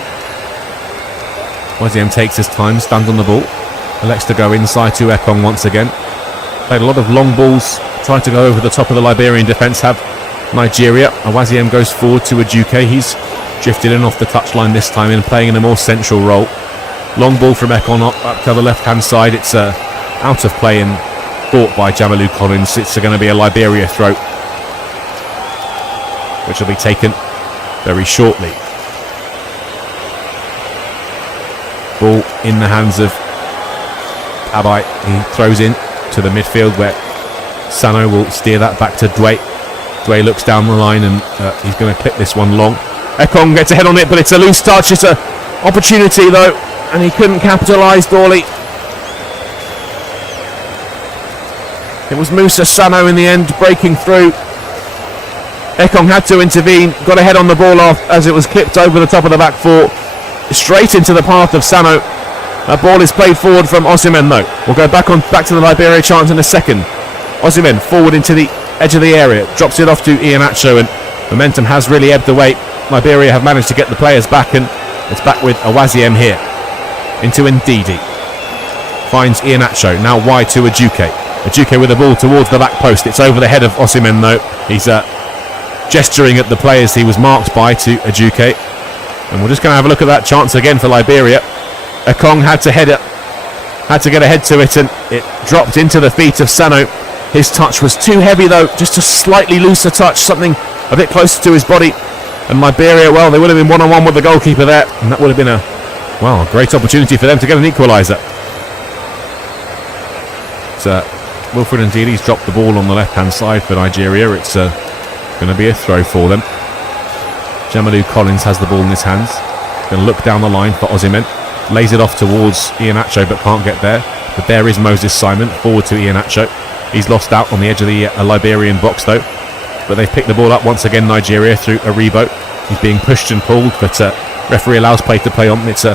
Owaziem takes his time, stands on the ball. Elects to go inside to Ekong once again. Played a lot of long balls. Tried to go over the top of the Liberian defence. Have Nigeria. Owaziem goes forward to Aduke. He's drifted in off the touchline this time and playing in a more central role. Long ball from Ekong up to the left hand side. It's out of play and caught by Jamalu Collins. It's going to be a Liberia throw, which will be taken very shortly. Ball in the hands of Abai. He throws in to the midfield where Sano will steer that back to Dway. Dway looks down the line and he's going to clip this one long. Ekong gets a head on it, but it's a loose touch. It's an opportunity though, and he couldn't capitalise, Dawley. It was Musa Sano in the end breaking through. Ekong had to intervene, got a head on the ball off as it was clipped over the top of the back four, straight into the path of Sano. That ball is played forward from Osimhen though. We'll go back to the Liberia chance in a second. Osimhen forward into the edge of the area, drops it off to Iheanacho, and momentum has really ebbed away. Liberia have managed to get the players back, and it's back with Owaziem here. Into Ndidi. Finds Iheanacho, now wide to Aduke. Aduke with the ball towards the back post. It's over the head of Osimhen though. He's gesturing at the players he was marked by to Aduke. And we're just going to have a look at that chance again for Liberia. Ekong had to get a head to it, and it dropped into the feet of Sano. His touch was too heavy though, just a slightly looser touch, something a bit closer to his body. And Liberia, well, they would have been one-on-one with the goalkeeper there, and that would have been a great opportunity for them to get an equaliser. Wilfred Ndidi's dropped the ball on the left-hand side for Nigeria. It's going to be a throw for them. Jamalu Collins has the ball in his hands. Going to look down the line for Osimhen. Lays it off towards Iheanacho, but can't get there. But there is Moses Simon, forward to Iheanacho. He's lost out on the edge of the Liberian box though. But they've picked the ball up once again, Nigeria, through Aribo. He's being pushed and pulled, but referee allows play to play on. It's a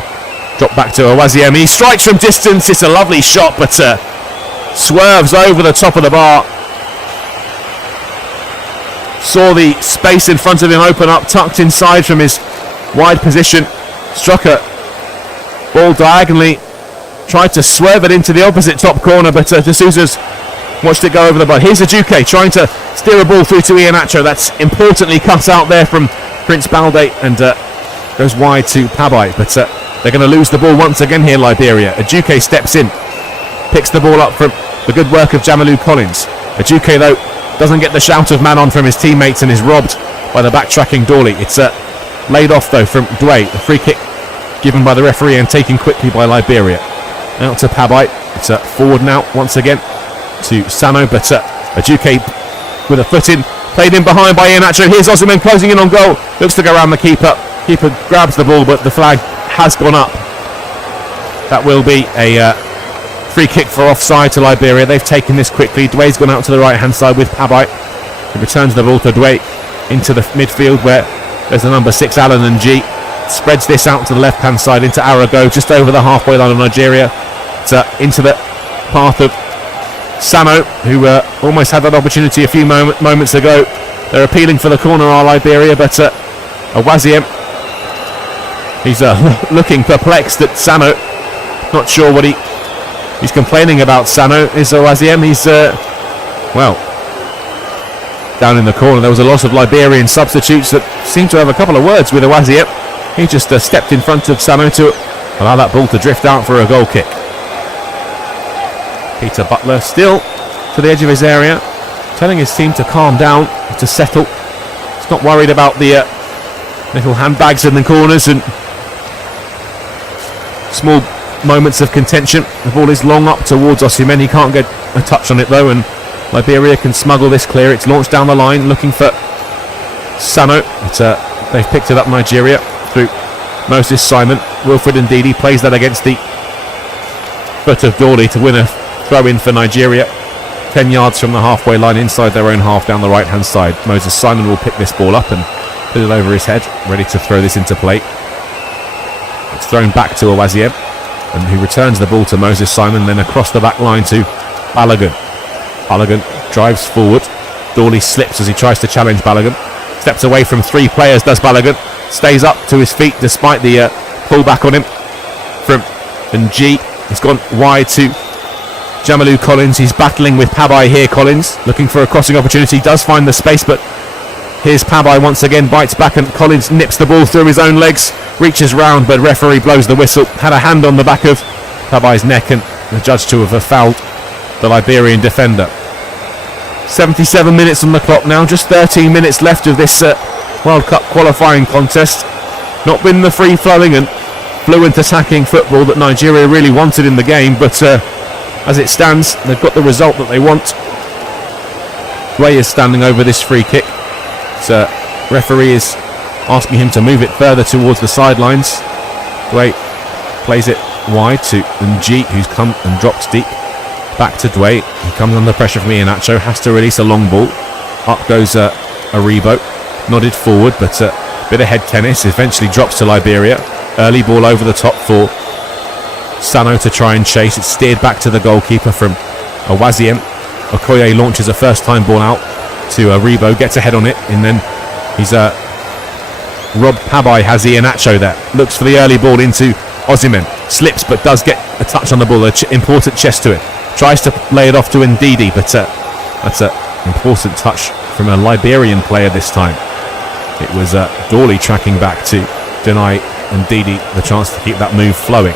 drop back to Owaziem. He strikes from distance. It's a lovely shot, but swerves over the top of the bar. Saw the space in front of him open up, tucked inside from his wide position. Struck a ball diagonally. Tried to swerve it into the opposite top corner, but D'Souza's watched it go over the bar. Here's Aduke trying to steer a ball through to Iheanacho. That's importantly cut out there from Prince Balde, and goes wide to Pabai. But they're going to lose the ball once again here, Liberia. Aduke steps in, picks the ball up from the good work of Jamalu Collins. Aduke though doesn't get the shout of man on from his teammates and is robbed by the backtracking Dawley. It's laid off though from Dway. The free kick given by the referee and taken quickly by Liberia. Out to Pabai. It's forward now once again to Sano, but Aduke with a foot in, played in behind by Iheanacho. Here's Osimhen closing in on goal. Looks to go around the keeper. Keeper grabs the ball, but the flag has gone up. That will be a free kick for offside to Liberia. They've taken this quickly. Dway's gone out to the right-hand side with Pabai. He returns the ball to Dway into the midfield where there's the number 6, Allen and G. Spreads this out to the left-hand side into Arago, just over the halfway line of Nigeria. It's into the path of Sano, who almost had that opportunity a few moments ago. They're appealing for the corner, are Liberia, but Awaziem, he's looking perplexed at Sano. Not sure what he's complaining about. Sano is Awaziem. He's well, down in the corner. There was a lot of Liberian substitutes that seemed to have a couple of words with Awaziem. He just stepped in front of Sano to allow that ball to drift out for a goal kick. Peter Butler still to the edge of his area, telling his team to calm down, to settle. He's not worried about the little handbags in the corners and small moments of contention. The ball is long up towards Osimhen. He can't get a touch on it though, and Liberia can smuggle this clear. It's launched down the line looking for Sano. They've picked it up, Nigeria, through Moses Simon. Wilfred Ndidi plays that against the foot of Dawley to win a throw in for Nigeria. 10 yards from the halfway line inside their own half down the right hand side. Moses Simon will pick this ball up and put it over his head, ready to throw this into play. It's thrown back to Awaziem, and who returns the ball to Moses Simon, then across the back line to Balogun. Balogun drives forward. Dawley slips as he tries to challenge Balogun. Steps away from 3 players, does Balogun. Stays up to his feet despite the pullback on him from Ng. He's gone wide to Jamalu Collins. He's battling with Pabai here. Collins looking for a crossing opportunity, does find the space, but here's Pabai once again, bites back, and Collins nips the ball through his own legs, reaches round, but referee blows the whistle. Had a hand on the back of Pabai's neck, and the judge to have fouled the Liberian defender. 77 minutes on the clock now, just 13 minutes left of this World Cup qualifying contest. Not been the free-flowing and fluent attacking football that Nigeria really wanted in the game, but as it stands, they've got the result that they want. Dway is standing over this free kick. So referee is asking him to move it further towards the sidelines. Dway plays it wide to Ng, who's come and dropped deep. Back to Dway. He comes under pressure from Iheanacho, has to release a long ball. Up goes Aribo, nodded forward, but a bit of head tennis. Eventually drops to Liberia. Early ball over the top for Sano to try and chase. It's steered back to the goalkeeper from Awaziem. Okoye launches a first time ball out to Aribo, gets a head on it, and then he's Rob Pabai has Iheanacho there. Looks for the early ball into Osimhen. Slips but does get a touch on the ball. Important chest to it. Tries to lay it off to Ndidi, but that's an important touch from a Liberian player this time. It was Dawley tracking back to deny Ndidi the chance to keep that move flowing.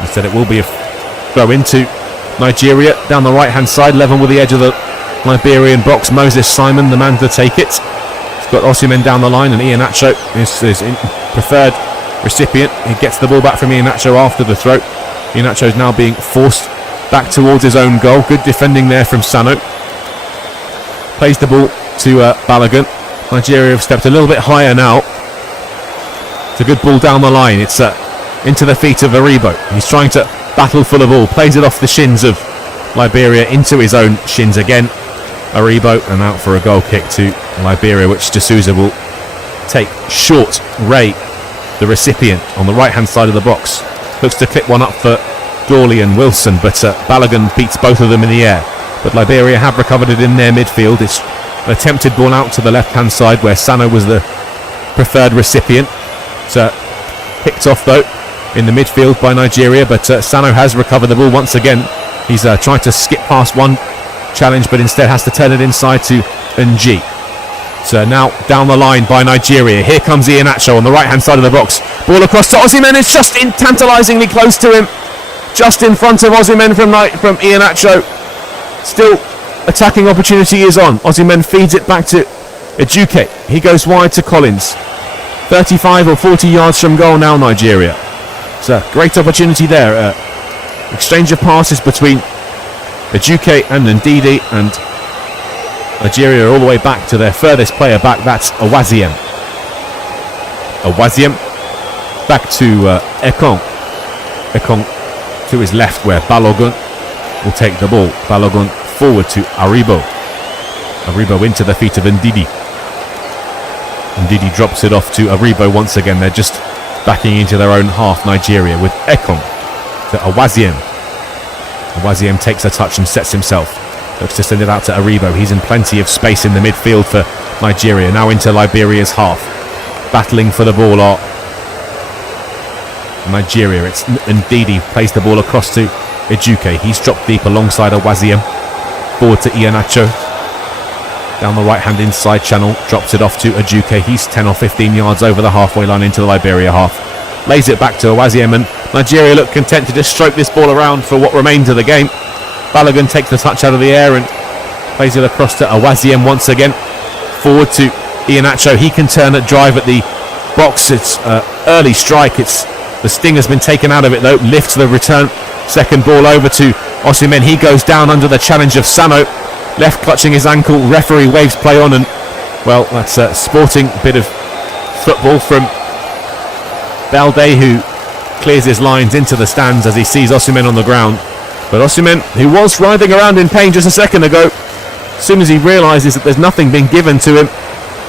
Instead it will be a throw into Nigeria down the right hand side, level with the edge of the Liberian box. Moses Simon, the man to take it. He's got Osimhen down the line, and Iheanacho is his preferred recipient. He gets the ball back from Iheanacho after the throw. Iheanacho is now being forced back towards his own goal. Good defending there from Sano. Plays the ball to Balogun. Nigeria have stepped a little bit higher now. It's a good ball down the line. It's into the feet of Aribo. He's trying to battle for the ball. Plays it off the shins of Liberia into his own shins again. Aribo, and out for a goal kick to Liberia, which D'Souza will take short. Ray, the recipient, on the right hand side of the box, looks to clip one up for Dawley and Wilson, but Balogun beats both of them in the air. But Liberia have recovered it in their midfield. It's an attempted ball out to the left hand side where Sano was the preferred recipient. It's picked off though in the midfield by Nigeria, but Sano has recovered the ball once again. He's trying to skip past one challenge, but instead has to turn it inside to Ng. So now down the line by Nigeria. Here comes Iheanacho on the right hand side of the box. Ball across to Osimhen. It's just tantalisingly close to him. Just in front of Osimhen from Iheanacho. Still attacking opportunity is on. Osimhen feeds it back to Ejuke. He goes wide to Collins. 35 or 40 yards from goal now, Nigeria. It's a great opportunity there. Exchange of passes between Ejuke and Ndidi, and Nigeria are all the way back to their furthest player back. That's Awaziem. Awaziem. Back to Ekong. Ekong to his left where Balogun will take the ball. Balogun forward to Aribo. Aribo into the feet of Ndidi. Ndidi drops it off to Aribo once again. They're just backing into their own half, Nigeria, with Ekong to Awaziem. Awaziem takes a touch and sets himself. Looks to send it out to Aribo. He's in plenty of space in the midfield for Nigeria. Now into Liberia's half. Battling for the ball are Nigeria. It's Ndidi plays the ball across to Ejuke. He's dropped deep alongside Awaziem. Forward to Iheanacho. Down the right hand inside channel. Drops it off to Ejuke. He's 10 or 15 yards over the halfway line into the Liberia half. Lays it back to Awaziem, and Nigeria look content to just stroke this ball around for what remains of the game. Balogun takes the touch out of the air and plays it across to Awaziem once again. Forward to Iheanacho. He can turn at drive at the box. It's early strike. The sting has been taken out of it though. Lifts the return. Second ball over to Osimhen. He goes down under the challenge of Sano. Left clutching his ankle. Referee waves play on, and well, that's a sporting bit of football from Balde, who clears his lines into the stands as he sees Osimhen on the ground. But Osimhen, who was writhing around in pain just a second ago, as soon as he realises that there's nothing being given to him,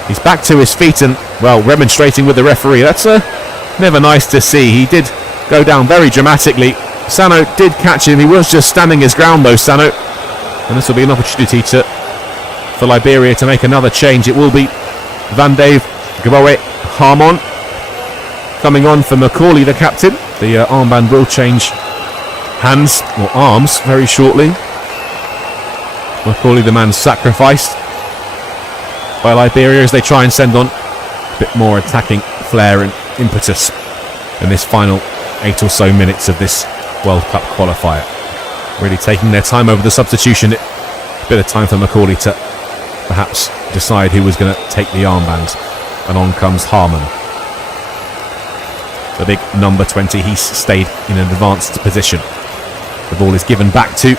he's back to his feet and, well, remonstrating with the referee. That's never nice to see. He did go down very dramatically. Sano did catch him. He was just standing his ground though, Sano. And this will be an opportunity for Liberia to make another change. It will be Van Dave Gboe Harmon coming on for Macaulay, the captain. The armband will change hands or arms very shortly. Macaulay, the man sacrificed by Liberia as they try and send on a bit more attacking flair and impetus in this final 8 or so minutes of this World Cup qualifier. Really taking their time over the substitution. A bit of time for Macaulay to perhaps decide who was going to take the armband. And on comes Harmon. The big number 20, he's stayed in an advanced position. The ball is given back to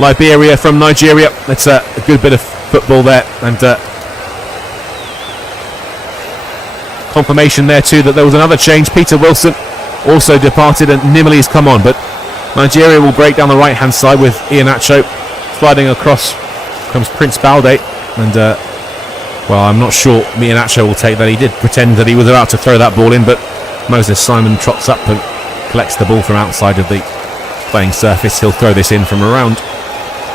Liberia from Nigeria. It's a good bit of football there, and confirmation there too that there was another change. Peter Wilson also departed and Nimili's come on, but Nigeria will break down the right hand side with Iheanacho. Sliding across comes Prince Balde, and well, I'm not sure Iheanacho will take that. He did pretend that he was about to throw that ball in, but Moses Simon trots up and collects the ball from outside of the playing surface. He'll throw this in from around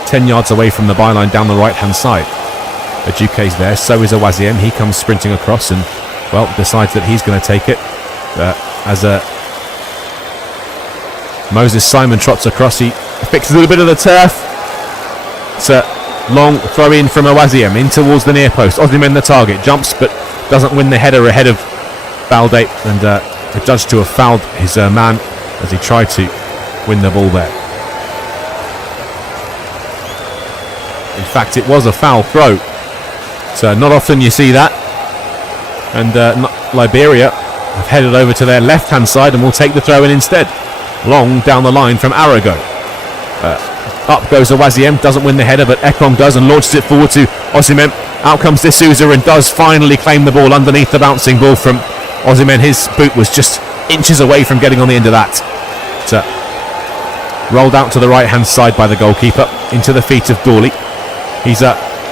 10 yards away from the byline down the right hand side. Ejuke's there, so is Awaziem. He comes sprinting across and, well, decides that he's going to take it as Moses Simon trots across. He fixes a little bit of the turf. It's a long throw in from Awaziem in towards the near post. Osimhen the target, jumps but doesn't win the header ahead of Balde, and the judge to have fouled his man as he tried to win the ball there. In fact, it was a foul throw, so not often you see that. And Liberia have headed over to their left hand side and will take the throw in instead. Long down the line from Arago. Up goes Awaziem, doesn't win the header, but Ekong does and launches it forward to Osimhen. Out comes D'Souza and does finally claim the ball underneath the bouncing ball from Osimhen. His boot was just inches away from getting on the end of that. So, rolled out to the right hand side by the goalkeeper into the feet of Dawley. He's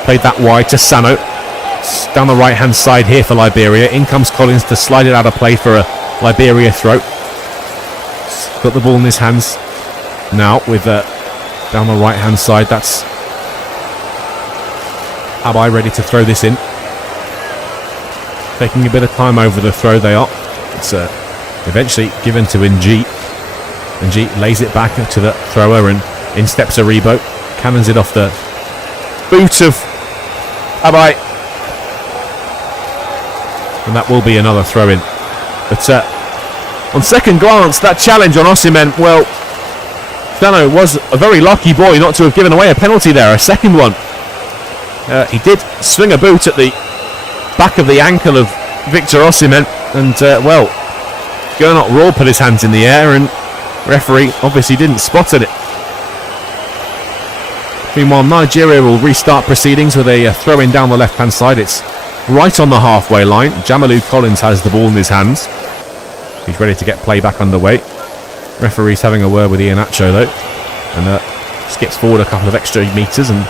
played that wide to Sano. Down the right hand side here for Liberia. In comes Collins to slide it out of play for a Liberia throw. Got the ball in his hands now with down the right hand side. That's Abai ready to throw this in. Taking a bit of time over the throw they are. It's eventually given to Nji. Nji lays it back to the thrower and in steps Aribo. Cannons it off the boot of Abai. And that will be another throw in. But on second glance, that challenge on Osimhen, well, Sano was a very lucky boy not to have given away a penalty there, a second one. He did swing a boot at the back of the ankle of Victor Osimhen, and well, Gernot Rohr put his hands in the air and referee obviously didn't spot it. Meanwhile, Nigeria will restart proceedings with a throw in down the left hand side. It's right on the halfway line. Jamalu Collins has the ball in his hands. He's ready to get play back underway. Referee's having a word with Iheanacho though, and skips forward a couple of extra metres and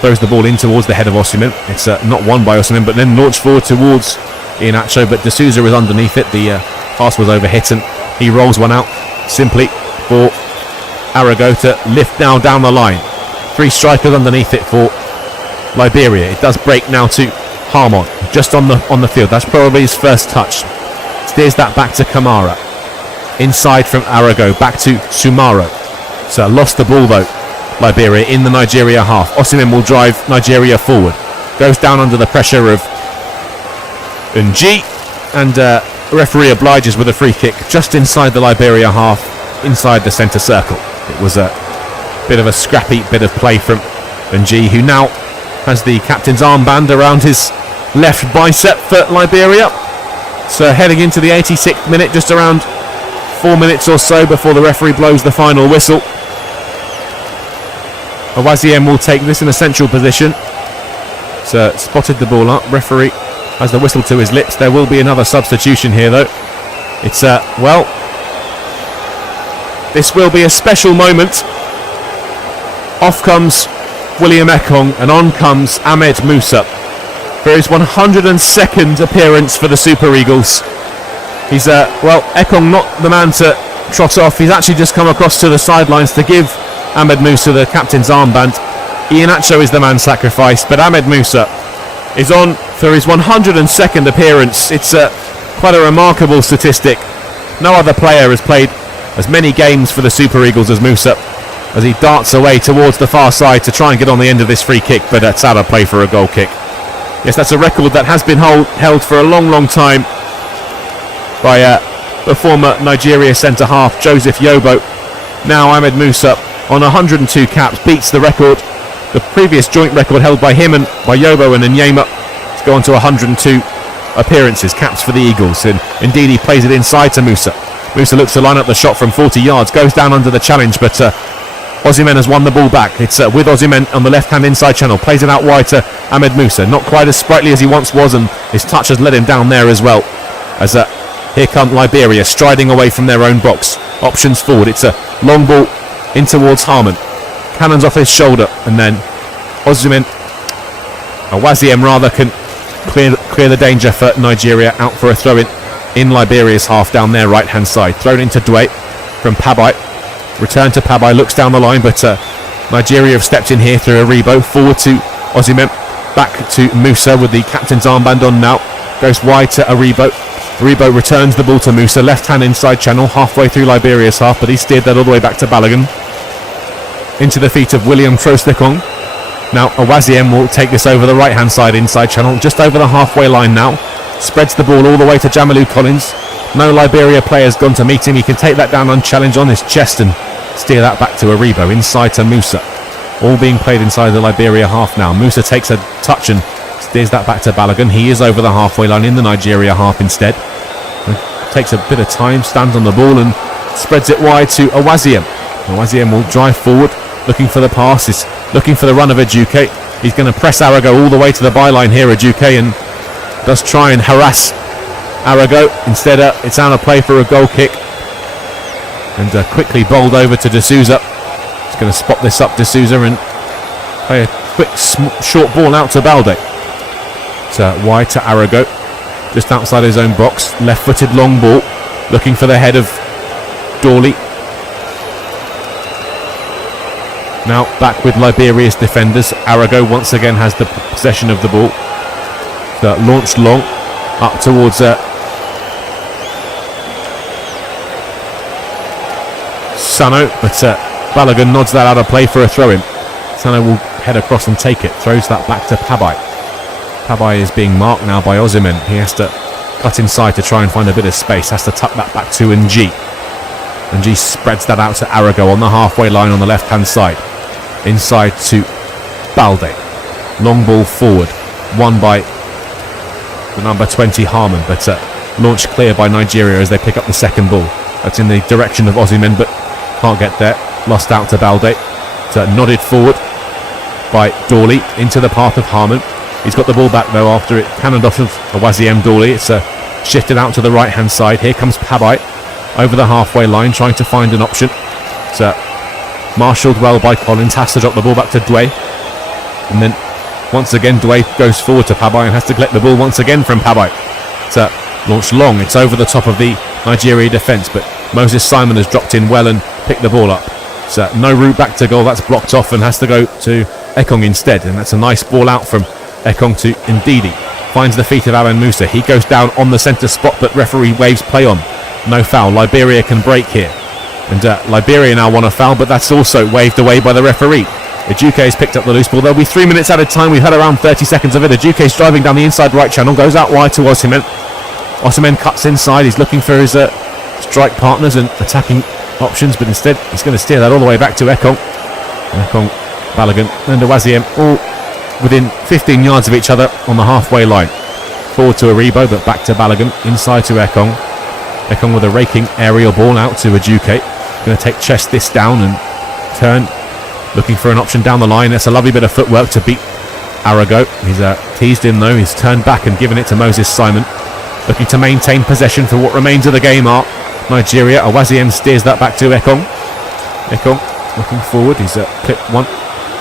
throws the ball in towards the head of Osimhen. It's not won by Osimhen, but then launched forward towards Iheanacho, but D'Souza is underneath it. The pass was overhit and he rolls one out simply for Arago to lift now down the line. 3 strikers underneath it for Liberia. It does break now to Harmon, just on the field. That's probably his first touch. Steers that back to Kamara. Inside from Arago, back to Sumaro. So lost the ball though, Liberia in the Nigeria half. Osimhen will drive Nigeria forward. Goes down under the pressure of Nji, and referee obliges with a free kick just inside the Liberia half, inside the centre circle. It was a bit of a scrappy bit of play from Nji, who now has the captain's armband around his left bicep for Liberia. So heading into the 86th minute, just around 4 minutes or so before the referee blows the final whistle. Awaziem will take this in a central position. So spotted the ball up. Referee has the whistle to his lips. There will be another substitution here though. It's well, this will be a special moment. Off comes William Ekong and on comes Ahmed Musa for his 102nd appearance for the Super Eagles. He's well, Ekong not the man to trot off. He's actually just come across to the sidelines to give Ahmed Musa the captain's armband. Iheanacho is the man sacrificed, but Ahmed Musa is on for his 102nd appearance. It's quite a remarkable statistic. No other player has played as many games for the Super Eagles as Musa, as he darts away towards the far side to try and get on the end of this free kick, but it's out of play for a goal kick. Yes, that's a record that has been held for a long time by the former Nigeria centre-half Joseph Yobo. Now Ahmed Musa on 102 caps beats the record, the previous joint record held by him and by Yobo and Nyema, to go on to 102 appearances, caps for the Eagles. And indeed he plays it inside to Musa. Musa looks to line up the shot from 40 yards, goes down under the challenge, but Osimhen has won the ball back. It's with Osimhen on the left-hand inside channel, plays it out wide to Ahmed Musa. Not quite as sprightly as he once was, and his touch has let him down there as well. As here come Liberia striding away from their own box. Options forward. It's a long ball in towards Harmon. Cannons off his shoulder, and then Osimhen, Awaziem rather, can clear the danger for Nigeria. Out for a throw in Liberia's half down their right hand side. Thrown into Dwe from Pabai. Return to Pabai, looks down the line, but Nigeria have stepped in here through Aribo. Forward to Osimhen, back to Musa with the captain's armband on now. Goes wide to Aribo. Aribo returns the ball to Musa, left hand inside channel, halfway through Liberia's half, but he steered that all the way back to Balogun. Into the feet of William Trostekong. Now Awaziem will take this over the right hand side inside channel, just over the halfway line now. Spreads the ball all the way to Jamalu Collins. No Liberia players gone to meet him. He can take that down unchallenged on his chest and steer that back to Aribo, inside to Musa. All being played inside the Liberia half now. Musa takes a touch and steers that back to Balogun. He is over the halfway line in the Nigeria half instead. And takes a bit of time, stands on the ball and spreads it wide to Awaziem. Awaziem will drive forward, looking for the pass, is looking for the run of Ejuke. He's going to press Arago all the way to the byline here, Ejuke, and does try and harass Arago. Instead, it's out of play for a goal kick. And quickly bowled over to D'Souza. He's going to spot this up, D'Souza, and play a quick short ball out to Balde. So wide to Arago, just outside his own box. Left-footed long ball, looking for the head of Dawley. Now back with Liberia's defenders. Arago once again has the possession of the ball. So launched long up towards Sano, but Balogun nods that out of play for a throw-in. Sano will head across and take it. Throws that back to Pabai. Pabai is being marked now by Osimhen. He has to cut inside to try and find a bit of space. Has to tuck that back to Nji. Nji spreads that out to Arago on the halfway line on the left-hand side. Inside to Balde. Long ball forward. Won by the number 20 Harmon, but launched clear by Nigeria as they pick up the second ball. That's in the direction of Osimhen, but can't get there. Lost out to Balde. So nodded forward by Dawley into the path of Harmon. He's got the ball back though after it cannoned off of Awaziem Dawley. It's shifted out to the right hand side. Here comes Pabai over the halfway line trying to find an option. It's marshalled well by Collins, has to drop the ball back to Dway. And then once again Dway goes forward to Pabai and has to collect the ball once again from Pabai. It's launched long, it's over the top of the Nigeria defence, but Moses Simon has dropped in well and picked the ball up. So no route back to goal, that's blocked off and has to go to Ekong instead, and that's a nice ball out from Ekong to Ndidi. Finds the feet of Alan Musa, he goes down on the centre spot, but referee waves play on. No foul, Liberia can break here. And Liberia now want a foul, but that's also waved away by the referee. Ejuke has picked up the loose ball. There'll be 3 minutes at a time. We've had around 30 seconds of it. Ejuke's driving down the inside right channel, goes out wide to Osimhen. Osimhen cuts inside. He's looking for his strike partners and attacking options, but instead he's going to steer that all the way back to Ekong. Ekong, Balogun and Awaziem all within 15 yards of each other on the halfway line. Forward to Aribo, but back to Balogun. Inside to Ekong. Ekong with a raking aerial ball out to Ejuke. Going to take chest this down and turn. Looking for an option down the line. That's a lovely bit of footwork to beat Arago. He's teased him though. He's turned back and given it to Moses Simon. Looking to maintain possession for what remains of the game are Nigeria. Awaziem steers that back to Ekong. Ekong looking forward. He's clipped one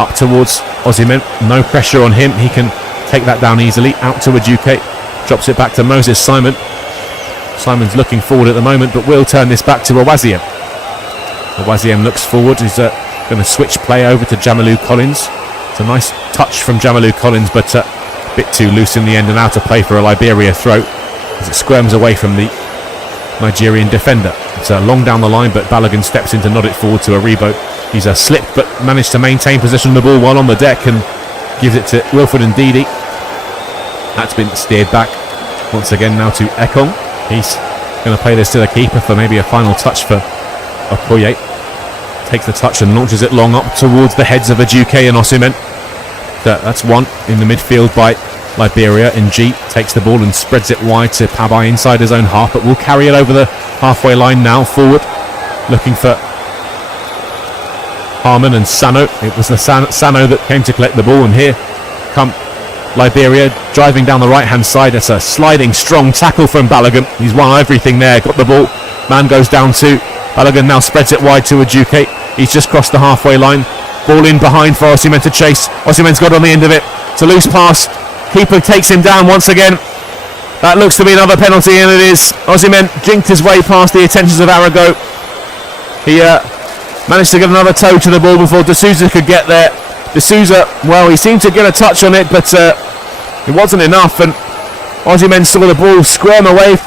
up towards Osimhen. No pressure on him. He can take that down easily. Out to Ejuke. Drops it back to Moses Simon. Simon's looking forward at the moment, but will turn this back to Awaziem. Awaziem looks forward. He's going to switch play over to Jamilu Collins. It's a nice touch from Jamilu Collins, but a bit too loose in the end and out of play for a Liberia throw as it squirms away from the Nigerian defender. It's long down the line, but Balogun steps in to nod it forward to Aribo. He's slipped but managed to maintain possession of the ball while on the deck and gives it to Wilfred Ndidi. That's been steered back once again now to Ekong. He's going to play this to the keeper for maybe a final touch for Okoye. Takes the touch and launches it long up towards the heads of Ejuke and Osimhen. That's one in the midfield by Liberia. Ng takes the ball and spreads it wide to Pabai inside his own half, but will carry it over the halfway line now forward. Looking for Harmon and Sano. It was the Sano that came to collect the ball, and here come Liberia driving down the right hand side. It's a sliding strong tackle from Balogun. He's won everything there, got the ball. Man goes down too. Balogun now spreads it wide to Ejuke. He's just crossed the halfway line. Ball in behind for Osimhen to chase. Osimhen's got on the end of it. It's a loose pass. Keeper takes him down once again. That looks to be another penalty, and it is. Osimhen jinked his way past the attentions of Arago. He managed to get another toe to the ball before D'Souza could get there. D'Souza, well, he seemed to get a touch on it, but it wasn't enough, and Osimhen saw the ball squirm away